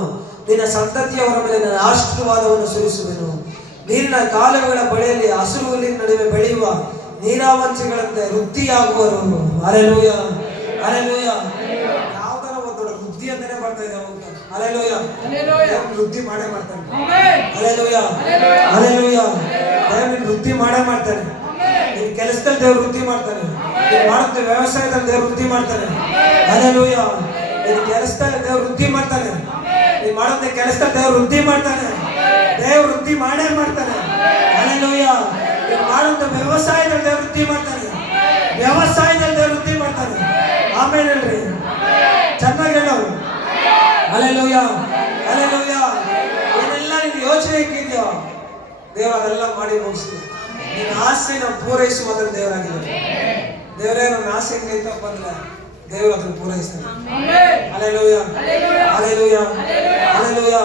ನಿನ್ನ ಸಂತತಿಯವರ ಮೇಲೆ ನನ್ನ ಆಶೀರ್ವಾದವನ್ನು ಸುರಿಸುವೆನು. ನೀರಿನ ಕಾಲುವೆಗಳ ಬಳಿಯಲ್ಲಿ ಹಸಿರು ಹುಲ್ಲಿನ ನಡುವೆ ಬೆಳೆಯುವ ನೀರಾವಂಚಿಗಳಂತೆ ವೃದ್ಧಿಯಾಗುವರು. Hallelujah, hallelujah. ಯಾವ್ದಾರ ಒಂದು ವೃದ್ಧಿ ಅಂತಾನೆ ಬರ್ತಾ ಇದೆ ಅವಾಗ. ಹಲ್ಲೆಲೂಯಾ. ವೃದ್ಧಿ ಮಾಡೇ ಮಾಡ್ತಾನೆ. Hallelujah, hallelujah. ದೇವರು ವೃದ್ಧಿ ಮಾಡೇ ಮಾಡ್ತಾನೆ. ನಿನ್ ಕೆಲಸದಲ್ಲಿ ದೇವರು ವೃದ್ಧಿ ಮಾಡ್ತಾನೆ. ನೀನ್ ಮಾಡುತ್ತ ವ್ಯವಸಾಯದಲ್ಲಿ ದೇವರು ವೃದ್ಧಿ ಮಾಡ್ತಾನೆ. ಹಲ್ಲೆಲೂಯಾ. ನಿನ್ ಕೆಲಸದಲ್ಲಿ ದೇವರು ವೃದ್ಧಿ ಮಾಡ್ತಾನೆ. ನೀನ್ ಮಾಡುತ್ತ ಕೆಲಸದಲ್ಲಿ ದೇವರು ವೃದ್ಧಿ ಮಾಡ್ತಾನೆ. ದೇವರು ವೃದ್ಧಿ ಮಾಡೇ ಮಾಡ್ತಾನೆ. ಹಲ್ಲೆಲೂಯಾ. ನೀನ್ ಮಾಡುತ್ತ ವ್ಯವಸಾಯದಲ್ಲಿ ದೇವರು ವೃದ್ಧಿ ಮಾಡ್ತಾನೆ. ವ್ಯವಸಾಯದಲ್ಲಿ ದೇವರು ವೃದ್ಧಿ ಮಾಡ್ತಾನೆ. ಆಮೇಲೆ ಹೇಳ್ರಿ, ಚೆನ್ನಾಗಿ ಹೇಳೋರು. Hallelujah, hallelujah. ಏನೆಲ್ಲ ನಿನ್ ಯೋಚನೆ ಇಟ್ಟಿದ್ಯೋ ದೇವರು ಅದೆಲ್ಲ ಮಾಡಿ ಮುಗಿಸ್ತೀವಿ. ನಿನ್ನ ಆಸೆನ ಪೂರೈಸುವ ದೇವರಾಗಿದೆ. ದೇವರೇ ನನ್ನ ಆಸೆ ಹೆಂಗೈತಪ್ಪ ಅಂದ್ರೆ ದೇವರು ಅದನ್ನು ಪೂರೈಸ್ತಾನೆ. Hallelujah, hallelujah, hallelujah,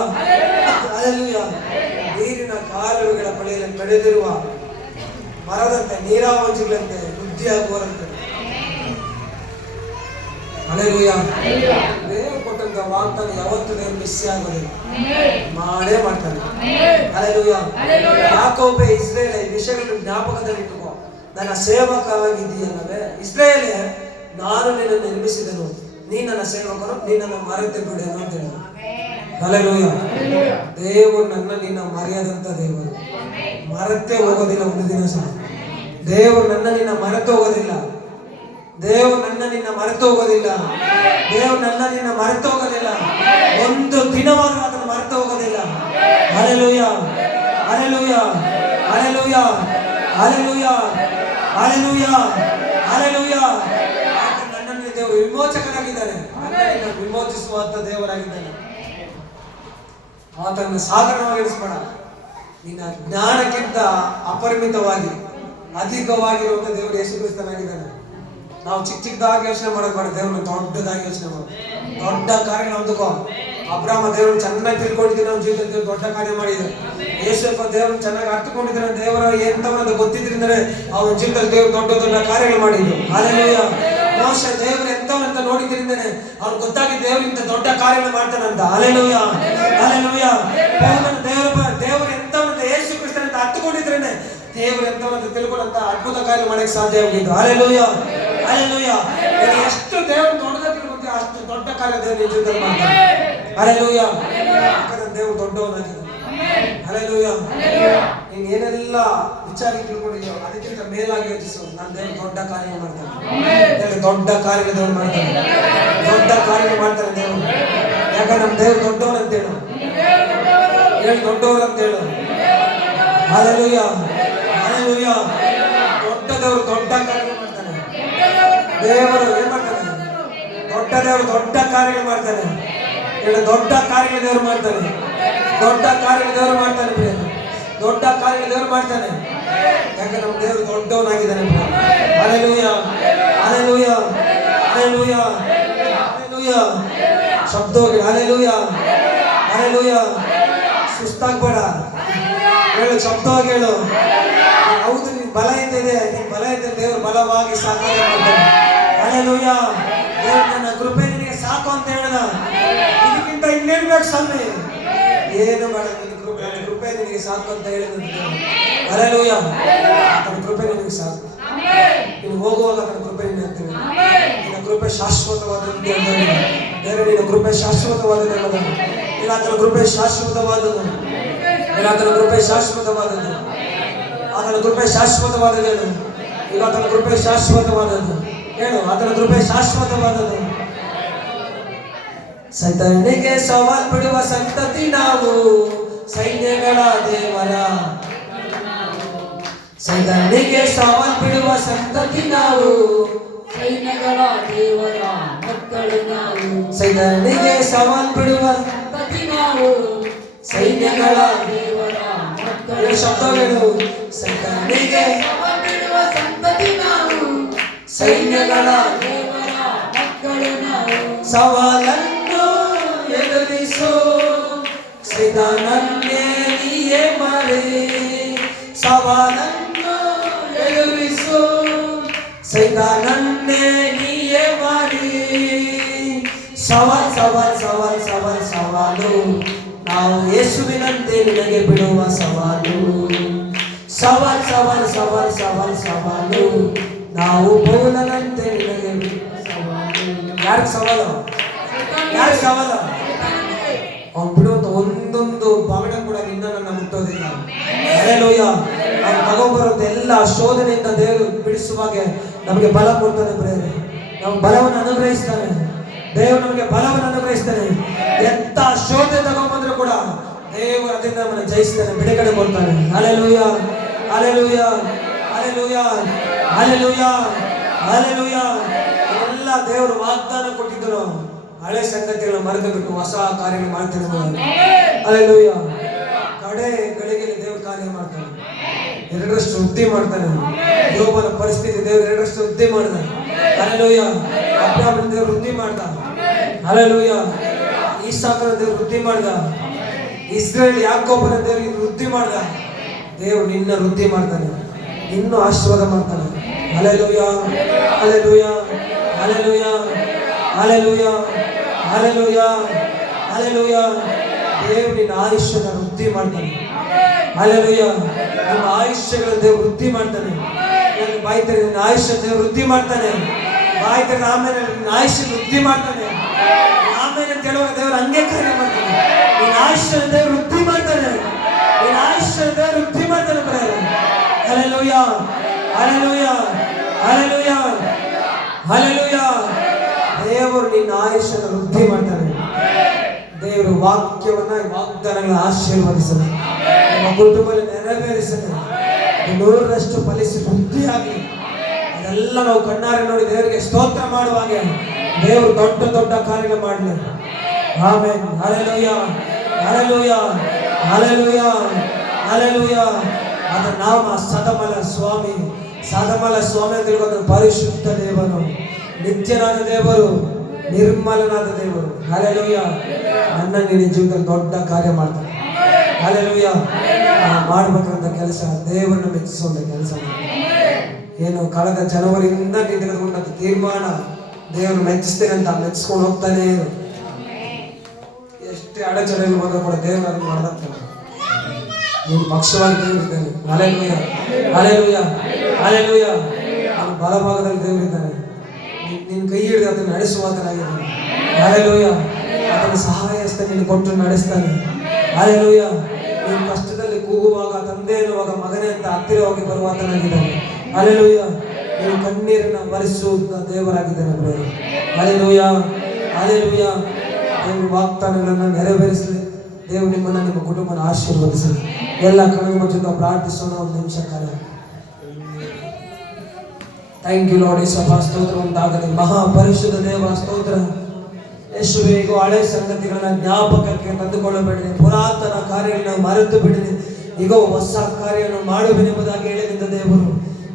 hallelujah. ನೀರಿನ ಕಾಲುವೆಗಳ ಬಳಿಯಲ್ಲಿ ಬೆಳೆದಿರುವ ಮರದಂತೆ, ನೀರಾವಂಚಿಗಳಂತೆ ವೃದ್ಧಿಯಾಗುವರಂತೆ. ಹಲ್ಲೆಲೂಯಾ. ದೇವರು ಕೊಟ್ಟಂತ ಕೊಟ್ಟಿದ್ದ ವಾಗ್ದಾನ ಯಾವತ್ತೂ ದೇವರು ಮಿಸ್ ಆಗೋದಿಲ್ಲ, ಮಾಡೇ ಮಾಡ್ತಾನೆ. ಹಲ್ಲೆಲೂಯಾ. ಯಾಕೋಬೆ ಇಸ್ರೇಲ್ ಈ ವಿಷಯಗಳನ್ನು ಜ್ಞಾಪಕದಲ್ಲಿ ಇಟ್ಟುಕೋ. ನನ್ನ ಸೇವಕವಾಗಿದ್ದೀಯಲ್ಲವೇ ಇಸ್ರೇಲೇ, ನಾನು ನಿನ್ನನ್ನು ನಿರ್ಮಿಸಿದನು, ನೀ ನನ್ನ ಸೇವಕನು, ನೀ ನನ್ನ ಮರೆತೆ ಬಿಡೇನು ಅಂತ ಹೇಳಿದ. ಹಲ್ಲೆಲೂಯಾ. ದೇವರು ನಿನ್ನ ಮರೆಯದಂತ ದೇವರು, ಮರೆತೇ ಹೋಗೋದಿಲ್ಲ. ಒಂದು ದಿನ ಸಹ ದೇವರು ನಿನ್ನ ಮರೆತು ಹೋಗೋದಿಲ್ಲ. ದೇವರು ನಿನ್ನ ಮರೆತು ಹೋಗೋದಿಲ್ಲ. ದೇವರು ನಿನ್ನ ಮರೆತು ಹೋಗೋದಿಲ್ಲ. ಒಂದು ದಿನವಾದರೂ ಅದನ್ನು ಮರೆತು ಹೋಗೋದಿಲ್ಲ. Hallelujah, hallelujah, hallelujah, hallelujah, hallelujah, hallelujah. ನನ್ನನ್ನು ದೇವರು ವಿಮೋಚಕನಾಗಿದ್ದಾನೆ, ವಿಮೋಚಿಸುವಂತ ದೇವರಾಗಿದ್ದಾನೆ. ಆತನ ಸಾಧಾರಣವಾಗಿ ಎಣಿಸ್ಬೇಡ. ನಿನ್ನ ಜ್ಞಾನಕ್ಕಿಂತ ಅಪರಿಮಿತವಾಗಿ ಅಧಿಕವಾಗಿರುವಂತ ದೇವರು ಯೇಸು ಕ್ರಿಸ್ತನಾಗಿದ್ದಾನೆ. ನಾವು ಚಿಕ್ಕದಾಗಿ ಯೋಚನೆ ಮಾಡೋದು ಬೇಡ, ದೇವ್ರನ್ನ ದೊಡ್ಡದಾಗಿ ಯೋಚನೆ ಮಾಡೋದು. ದೊಡ್ಡ ಕಾರ್ಯ ಹೊಂದ್ಕೋ. ಅಬ್ರಾಮ ದೇವ್ರನ್ನ ಚೆನ್ನಾಗಿ ತಿಳ್ಕೊಂಡಿದ್ದೀನಿ, ನಮ್ಮ ಜೀವಿತದಲ್ಲಿ ದೊಡ್ಡ ಕಾರ್ಯ ಮಾಡಿದ್ದಾರೆ. ಯೇಸಪ್ಪ ದೇವ್ರನ್ನ ಚೆನ್ನಾಗಿ ಅರ್ಥಕೊಂಡಿದ್ರೆ, ದೇವರ ಎಂತವನ್ನ ಗೊತ್ತಿದ್ರಿಂದಲೇ ಅವನ ಜೀವಿತದಲ್ಲಿ ದೇವ್ರು ದೊಡ್ಡ ದೊಡ್ಡ ಕಾರ್ಯಗಳು ಮಾಡಿದ್ರು. ಹಲ್ಲೆಲೂಯಾ. ಮೋಶೆ ದೇವರು ಎಂತವನಂತ ನೋಡಿದ್ರಿಂದನೇ ಅವ್ನು ಗೊತ್ತಾಗಿ ದೇವರಿಂದ ದೊಡ್ಡ ಕಾರ್ಯಗಳು ಮಾಡ್ತಾನಂತ. Hallelujah, hallelujah. ದೇವರು ಎಂತವನಂತ ಯೇಸು ಕ್ರಿಸ್ತನಂತ ಅರ್ಥಕೊಂಡಿದ್ರೇನೆ ದೇವರು ಎಂತವನಂತ ತಿಳ್ಕೊಂಡಂತ ಅದ್ಭುತ ಕಾರ್ಯ ಮಾಡಕ್ಕೆ ಸಾಧ್ಯ ಆಗಿದ್ದು. Hallelujah, hallelujah. ಎಷ್ಟು ದೇವರು ದೊಡ್ಡದಾಗಿ ತಿಳ್ಕೊಂತೀವಿ ಅಷ್ಟು ದೊಡ್ಡ ಕಾರ್ಯ ದೇವರು ನಿನ್ನ ಜೀವಿತದಲ್ಲಿ ಮಾಡ್ತಾನೆ. ಹಲ್ಲೆಲೂಯಾ. ಯಾಕಂದ್ರೆ ದೇವರು ದೊಡ್ಡವನಾಗಿದ್ದಾನೆ. ಹಲ್ಲೆಲೂಯಾ. ನೀನು ಏನೆಲ್ಲ ವಿಚಾರ ತಿಳ್ಕೊಂಡಿದ್ಯೋ ಅದಕ್ಕಿಂತ ಮೇಲಾಗಿ ಯೋಚಿಸು. ನಾನು ದೇವರು ದೊಡ್ಡ ಕಾರ್ಯ ಮಾಡ್ತಾನೆ, ದೊಡ್ಡ ಕಾರ್ಯ ದೇವರು ಮಾಡ್ತಾನೆ, ದೊಡ್ಡ ಕಾರ್ಯ ಮಾಡ್ತಾನೆ ದೇವರು. ಯಾಕಂದ್ರೆ ನಮ್ಮ ದೇವರು ದೊಡ್ಡವನಂತ ಹೇಳು, ಹೇಳಿ ದೊಡ್ಡವರಂತ ಹೇಳು. Hallelujah, hallelujah. ದೊಡ್ಡ ದೇವರು ದೊಡ್ಡ ಕಾರ್ಯ ಮಾಡ್ತಾನೆ. ದೇವರು ಏನ್ ಮಾಡ್ತಾನೆ? ದೊಡ್ಡ ದೇವರು ದೊಡ್ಡ ಕಾರ್ಯಗಳು ಮಾಡ್ತಾನೆ. ಹೇಳಿ ದೊಡ್ಡ ಕಾರ್ಯಗಳು ದೇವರು ಮಾಡ್ತಾನೆ, ದೊಡ್ಡ ಕಾರ್ಯಗಳು ದೇವರು ಮಾಡ್ತಾನೆ, ದೊಡ್ಡ ಕಾರ್ಯಗಳು ದೇವರು ಮಾಡ್ತಾನೆ. ಯಾಕಂದ್ರೆ ನಮ್ಮ ದೇವರು ದೊಡ್ಡವನಾಗಿದ್ದಾನೆ. Hallelujah, hallelujah, hallelujah, hallelujah. ಶಬ್ದವಾಗಿ ಹಲ್ಲೆಲೂಯಾ, ಹಲ್ಲೆಲೂಯಾ. ಸುಸ್ತಾಗ್ಬೇಡ, ಹೇಳು ಶಬ್ದವಾಗಿ ಹೇಳು. ಹೌದು, ನಿನ್ ಬಲ ಇದೆ, ನಿನ್ ಬಲ ಇದೆ, ದೇವರು ಬಲವಾಗಿ ಸಾಕಾರ ಮಾಡ್ತಾನೆ. ಹಲ್ಲೆಲೂಯಾ. ದೇವರು ನನ್ನ ಕೃಪೆ ನಿನಗೆ ಸಾಕು ಅಂತ ಹೇಳದ. ಇದಕ್ಕಿಂತ ಇನ್ನೇನು ಬೇಕು ಸ್ವಾಮಿ? ಏನು ಬೇಡ, ನಿನ್ನ ಕೃಪೆ ನಿನಗೆ ಸಾಕು ಅಂತ ಹೇಳಿದ. ಹಲ್ಲೆಲೂಯಾ. ತನ್ನ ಕೃಪೆ ನಿನಗೆ ಸಾಕು. ನೀನು ಹೋಗುವಾಗ ತನ್ನ ಕೃಪೆ ನಿನ್ನ ಅಂತೇಳಿ. ನಿನ್ನ ಕೃಪೆ ಶಾಶ್ವತವಾದದ್ದು. ಬೇರೆ ನಿನ್ನ ಕೃಪೆ ಶಾಶ್ವತವಾದದ್ದು. ಇಲ್ಲ ಆತನ ಕೃಪೆ ಶಾಶ್ವತವಾದದ್ದು. ಇಲ್ಲ ಆತನ ಕೃಪೆ ಶಾಶ್ವತವಾದದ್ದು. ಆತನ ಕೃಪೆ ಶಾಶ್ವತವಾದದ್ದು ಹೇಳು. ಈಗ ಆತನ ಕೃಪೆ ಶಾಶ್ವತವಾದದ್ದು ಹೇಳು. ಆತನ ಕೃಪೆ ಶಾಶ್ವತವಾದದ್ದು. ಸೈತಾನಿಗೆ ಸವಾಲ್ ಬಿಡುವ ಸಂತತಿ ನಾವು, ಸೈನ್ಯಗಳ ದೇವರ. ಸೈತಾನಿಗೆ ಸವಾಲ್ ಬಿಡುವ ಸಂತತಿ ನಾವು, ಸೈನ್ಯಗಳ ದೇವರ ಮಕ್ಕಳು ನಾವು. ಸೈತಾನಿಗೆ ಸವಾಲ್ ಬಿಡುವ ಸಂತತಿ ನಾವು, ಸೈನ್ಯಗಳ ದೇವರ ಮಕ್ಕಳು. ಶಬ್ದಗಳು. ಸೈತಾನಿಗೆ ಸವಾಲ್ ಬಿಡುವ ಸಂತತಿ ನಾವು, ಸೈನ್ಯಗಳ ದೇವರ ಮಕ್ಕಳು ನಾವು. ಸವಾಲನ್ನು ಎದುರಿಸು, ಸೈತಾನನ್ನೇ ನೀಯೇ ಮರೆ. ಸವಾಲನ್ನು ಎದುರಿಸು, ಸೈತಾನನ್ನೇ ನೀಯೇ ಮಾಡಿ. ಸವಾಲ್ ಸವಾಲ್ ಸವಾಲ್ ಸವಾಲ್ ಸವಾಲು, ನಾವು ಯೇಸುವಿನಂತೆ ನಿನಗೆ ಬಿಡುವ ಸವಾಲು. ಸವಾಲ್ ಸವಾಲ್ ಸವಾಲ್ ಸವಾಲ್ ಸವಾಲು, ನಾವು ಪೌಲನಂತೆ ನಿನಗೆ ಬಿಡುವ ಸವಾಲು. ಯಾರಿಗೆ ಸವಾಲು? ಯಾರಿಗೆ ಸವಾಲು? ಅವ್ನು ಬಿಡುವಂತ ಒಂದೊಂದು ಬಾಗಡ ಕೂಡ ನಿನ್ನ ನನ್ನ ಮುಟ್ಟೋದಿಲ್ಲ. ಹಲ್ಲೆಲೂಯಾ. ಅವ್ನು ತಗೊಂಡ್ಬರುವಂತ ಎಲ್ಲ ಶೋಧನೆಯಿಂದ ದೇವರು ಬಿಡಿಸುವಾಗ ನಮಗೆ ಬಲ ಕೊಡ್ತಾನೆ. ಪ್ರೇರೆ ನಾವು ಬಲವನ್ನು ಅನುಗ್ರಹಿಸ್ತಾನೆ. ದೇವರು ನಮಗೆ ಬಲವನ್ನು ಅನುಗ್ರಹಿಸ್ತಾನೆ. ಎಂತ ಶೋಧನೆ ತಗೊಂಡ್ಬಂದ್ರು ಕೂಡ ದೇವರು ಅದರಿಂದ ನಮ್ಮನ್ನು ಜಯಿಸ್ತಾನೆ, ಬಿಡುಗಡೆ ಕೊಡ್ತಾನೆ. Hallelujah, hallelujah, hallelujah, hallelujah, hallelujah. ಎಲ್ಲ ದೇವರು ವಾಗ್ದಾನ ಕೊಟ್ಟಿದ್ದರು. ಹಳೆ ಸಂಗತಿಗಳನ್ನು ಮರೆತು ಬಿಟ್ಟು ಹೊಸ ಕಾರ್ಯಗಳು ಮಾಡ್ತಾನೆ. ಹಲ್ಲೆಲೂಯಾ. ಕಡೆ ಗಳಿಗೆಯಲ್ಲಿ ದೇವರು ಕಾರ್ಯ ಮಾಡ್ತಾನೆ. ಎರಡರಷ್ಟು ವೃದ್ಧಿ ಮಾಡ್ತಾನೆ. ಯೋಬನ ಪರಿಸ್ಥಿತಿ ದೇವರು ಎರಡರಷ್ಟು ವೃದ್ಧಿ ಮಾಡ್ತಾನೆ. ಹಲ್ಲೆಲೂಯಾ. ಅಬ್ರಾಮನ ದೇವರು ವೃದ್ಧಿ ಮಾಡ್ದ. ಹಲ್ಲೆಲೂಯಾ. ಈಸಾಕನ ದೇವರು ವೃದ್ಧಿ ಮಾಡ್ದ. ಇಸ್ರೇಲ್ ಯಾಕೋಬನ ದೇವರು ವೃದ್ಧಿ ಮಾಡ್ದ. ದೇವರು ನಿನ್ನ ವೃದ್ಧಿ ಮಾಡ್ತಾನೆ, ಇನ್ನೂ ಆಶೀರ್ವಾದ ಮಾಡ್ತಾನೆ. Hallelujah, hallelujah, hallelujah, hallelujah, hallelujah, hallelujah. ದೇವರು ನಿನ್ನ ಆಯುಷ್ಯನ ವೃದ್ಧಿ ಮಾಡ್ತಾನೆ. ಹಲ್ಲೆಲೂಯ. ನಿಮ್ಮ ಆಯುಷ್ಯಗಳ ದೇವರು ವೃದ್ಧಿ ಮಾಡ್ತಾನೆ. ನನ್ನ ಬಾಯ್ತಾರೆ ನಿನ್ನ ಆಯುಷ್ಯ ದೇವರು ವೃದ್ಧಿ ಮಾಡ್ತಾನೆ. ಬಾಯ್ತಾರೆ ಆಮೇಲೆ ನಿನ್ನ ಆಯುಷ್ಯ ವೃದ್ಧಿ ಮಾಡ್ತಾನೆ. ಆಮೇಲೆ ಅಂತ ಹೇಳುವಾಗ ದೇವರು ಹಂಗೆ ಕಾರ್ಯ ಮಾಡ್ತಾನೆ. ನಿನ್ನ ಆಯುಷ್ಯ ದೇವರು ವೃದ್ಧಿ ಮಾಡ್ತಾನೆ. ನಿನ್ನ ಆಯುಷ್ಯ ದೇವರು ವೃದ್ಧಿ ಮಾಡ್ತಾನೆ. Hallelujah, hallelujah, hallelujah, hallelujah. ದೇವರು ನಿನ್ನ ಆಯುಷ್ಯನ ವೃದ್ಧಿ ಮಾಡ್ತಾನೆ. ದೇವರು ವಾಕ್ಯವನ್ನ ವಾಗ್ದಾನಗಳ ಆಶೀರ್ವದಿಸಲಿ. ನಿಮ್ಮ ಕುಟುಂಬದಲ್ಲಿ ನೆರವೇರಿಸಲಿ. 100ರಷ್ಟು ಫಲಿಸಿ ವೃದ್ಧಿಯಾಗಲಿ. ಅದೆಲ್ಲ ನಾವು ಕಣ್ಣಾರೆ ನೋಡಿ ದೇವರಿಗೆ ಸ್ತೋತ್ರ ಮಾಡುವಾಗೆ ದೇವರು ದೊಡ್ಡ ದೊಡ್ಡ ಕಾರ್ಯ ಮಾಡಲಿ. Amen. Hallelujah, hallelujah, hallelujah, hallelujah. ಅದರ ನಾಮ ಸದಮಲ ಸ್ವಾಮಿ. ಸದಮಲ ಸ್ವಾಮಿ ಅಂತ ಹೇಳಿದ್ರೆ ಪರಿಶುದ್ಧ ದೇವರು, ನಿತ್ಯನಾದ ದೇವರು, ನಿರ್ಮಲನಾದ ದೇವರು. ಹಲ್ಲೆಲೂಯ. ನನ್ನ ನಿನ್ನ ಜೀವಿತದಲ್ಲಿ ದೊಡ್ಡ ಕಾರ್ಯ ಮಾಡ್ತಾನೆ. ಹಲ್ಲೆಲೂಯ. ಮಾಡ್ಬೇಕಂತ ಕೆಲಸ ದೇವರನ್ನು ಮೆಚ್ಚಿಸುವಂತ ಕೆಲಸ. ಏನು ಕಳೆದ ಜನವರಿಯಿಂದ ತೆಗೆದುಕೊಂಡಂತ ತೀರ್ಮಾನ ದೇವರು ಮೆಚ್ಚಿಸ್ತೇನೆ ಅಂತ ಮೆಚ್ಚಿಸ್ಕೊಂಡು ಹೋಗ್ತಾನೆ. ಎಷ್ಟೇ ಅಡಚಣೆಗಳು ಬಂದರೂ ಕೂಡ ದೇವರು ಅದನ್ನು ಮಾಡ್ತಾನೆ. ನೀನು ಪಕ್ಷವಾಗಿ ದೇವರಿದ್ದಾನೆ. Hallelujah, hallelujah, hallelujah. ಅವನು ಬಲಭಾಗದಲ್ಲಿ ದೇವರಿದ್ದಾನೆ. ನಿನ್ನ ಕೈ ಹಿಡಿದು ಅದನ್ನು ನಡೆಸುವಾತನಾಗಿದ್ದಾನೆ. ಹಲ್ಲೆಲೂಯ. ಅದನ್ನು ಸಹಾಯ ಹಸ್ತ ನೀನು ಕೊಟ್ಟು ನಡೆಸ್ತಾನೆ. ಹಲ್ಲೆಲೂಯ. ನೀನು ಕಷ್ಟದಲ್ಲಿ ಕೂಗುವಾಗ, ತಂದೆ ಎನ್ನುವಾಗ ಮಗನೇ ಅಂತ ಹತ್ತಿರವಾಗಿ ಬರುವಾತನಾಗಿದ್ದಾನೆ. ಹಲ್ಲೆಲೂಯ. ನೀನು ಕಣ್ಣೀರನ್ನು ಬರಿಸುವ ದೇವರಾಗಿದ್ದಾನೆ. Hallelujah, hallelujah. ದೇವರು ವಾಗ್ದಾನಗಳನ್ನು ನೆರವೇರಿಸಲಿ. ದೇವರು ನಿಮ್ಮನ್ನು ನಿಮ್ಮ ಕುಟುಂಬನ ಆಶೀರ್ವದಿಸಲಿ. ಎಲ್ಲ ಕಣ್ಣು ಜೊತೆ ಪ್ರಾರ್ಥಿಸೋಣ. ಒಂದು ನಿಮಿಷ ಕಾಲ. Thank you lord. ಯೇಸಪ್ಪ ಸ್ತೋತ್ರ ಉಂಟಾಗಲಿ. ಮಹಾಪರಿಶುದ್ಧ ದೇವ ಸ್ತೋತ್ರ. ಯೇಸುವೇ, ಈಗ ಹಳೆ ಸಂಗತಿಗಳನ್ನ ಜ್ಞಾಪಕಕ್ಕೆ ತಂದುಕೊಳ್ಳಬೇಡಿ. ಪುರಾತನ ಕಾರ್ಯಗಳನ್ನ ಮರೆತು ಬಿಡಿರಿ. ಈಗ ಹೊಸ ಕಾರ್ಯವನ್ನು ಮಾಡುವೆನೆಂಬುದಾಗಿ ಹೇಳಿದ ದೇವರು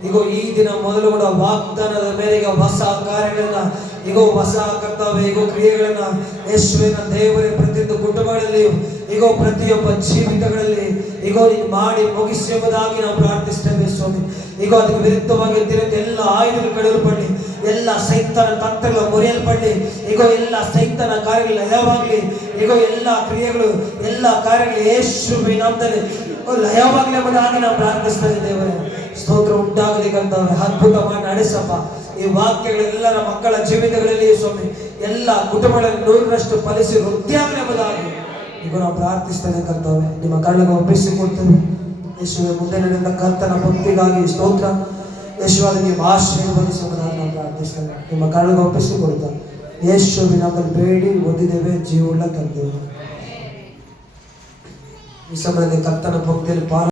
ಈಗ ಈ ದಿನ ಮೊದಲು ಕೂಡ ವಾಗ್ದಾನದ ಮೇರೆಗೆ ಹೊಸ ಕಾರ್ಯಗಳನ್ನ ಈಗ ಹೊಸ ಕರ್ತವ್ಯ ಈಗ ಕ್ರಿಯೆಗಳನ್ನ ಯೇಸುವಿನ ದೇವರೇ ಪ್ರತಿಯೊಂದು ಕುಟುಂಬಗಳಲ್ಲಿ ಈಗ ಪ್ರತಿಯೊಬ್ಬ ಜೀವಿತಗಳಲ್ಲಿ ಈಗ ನೀನು ಮಾಡಿ ಮುಗಿಸಿ ಎಂಬುದಾಗಿ ನಾವು ಪ್ರಾರ್ಥಿಸ್ತೇವೆ ಸ್ವಾಮಿ. ಈಗ ಅದಕ್ಕೆ ವಿರುದ್ಧವಾಗಿ ಎದ್ದಿರಂತೆ ಎಲ್ಲ ಆಯುಧಗಳು ಕಡಿಯಲ್ಪಡಲಿ. ಎಲ್ಲ ಸೈತಾನ ತಂತ್ರಗಳು ಮುರಿಯಲ್ಪಡಲಿ. ಈಗ ಎಲ್ಲ ಸೈತಾನ ಕಾರ್ಯಗಳು ಲಯವಾಗಲಿ. ಈಗ ಎಲ್ಲ ಕ್ರಿಯೆಗಳು ಎಲ್ಲ ಕಾರ್ಯಗಳು ಯೇಸುವಿನ ನಾಮದಲ್ಲಿ ಲಯವಾಗಲಿ ಎಂಬುದಾಗಿ ನಾವು ಪ್ರಾರ್ಥಿಸ್ತೇವೆ ದೇವರೇ. ಸ್ತೋತ್ರ ಉಂಟಾಗಲಿ ಕರ್ತವ್ಯ. ಅದ್ಭುತ ಮಾಡಿ ನಡೆಸಪ್ಪ. ಈ ವಾಕ್ಯಗಳೆಲ್ಲರ ಮಕ್ಕಳ ಜೀವಿತಗಳಲ್ಲಿ ಸ್ವಾಮಿ ಎಲ್ಲ ಕುಟುಂಬಗಳಲ್ಲಿ 100ರಷ್ಟು ಫಲಿಸಿ ವೃದ್ಧಿಯಾಗಲಿ ಎಂಬುದಾಗಿ ಈಗ ನಾವು ಪ್ರಾರ್ಥಿಸ್ತೇನೆ ಕರ್ತವ್ಯ. ನಿಮ್ಮ ಕಣ್ಣನ್ನು ಒಪ್ಪಿಸಿಕೊಡ್ತೇವೆ ಯೇಸುವೆ. ಮುಂದೆ ನಡೆದ ಕರ್ತನ ಭಕ್ತಿಗಾಗಿ ಸ್ತೋತ್ರ. ಯೇಸುವಾದ ನೀವು ಆಶೀರ್ವದಿಸುವುದಾಗಿ ನಾವು ಪ್ರಾರ್ಥಿಸ್ತೇವೆ. ನಿಮ್ಮ ಕಣ್ಣನ್ನು ಒಪ್ಪಿಸಿಕೊಡ್ತಾ ಯೇಸುವಿನ ಬೇಡಿ ಹೊಂದಿದ್ದೇವೆ ಜೀವವುಳ್ಳ ತಂದೆವು. ಈ ಸಮಯದಲ್ಲಿ ಕರ್ತನ ಭಕ್ತಿಯಲ್ಲಿ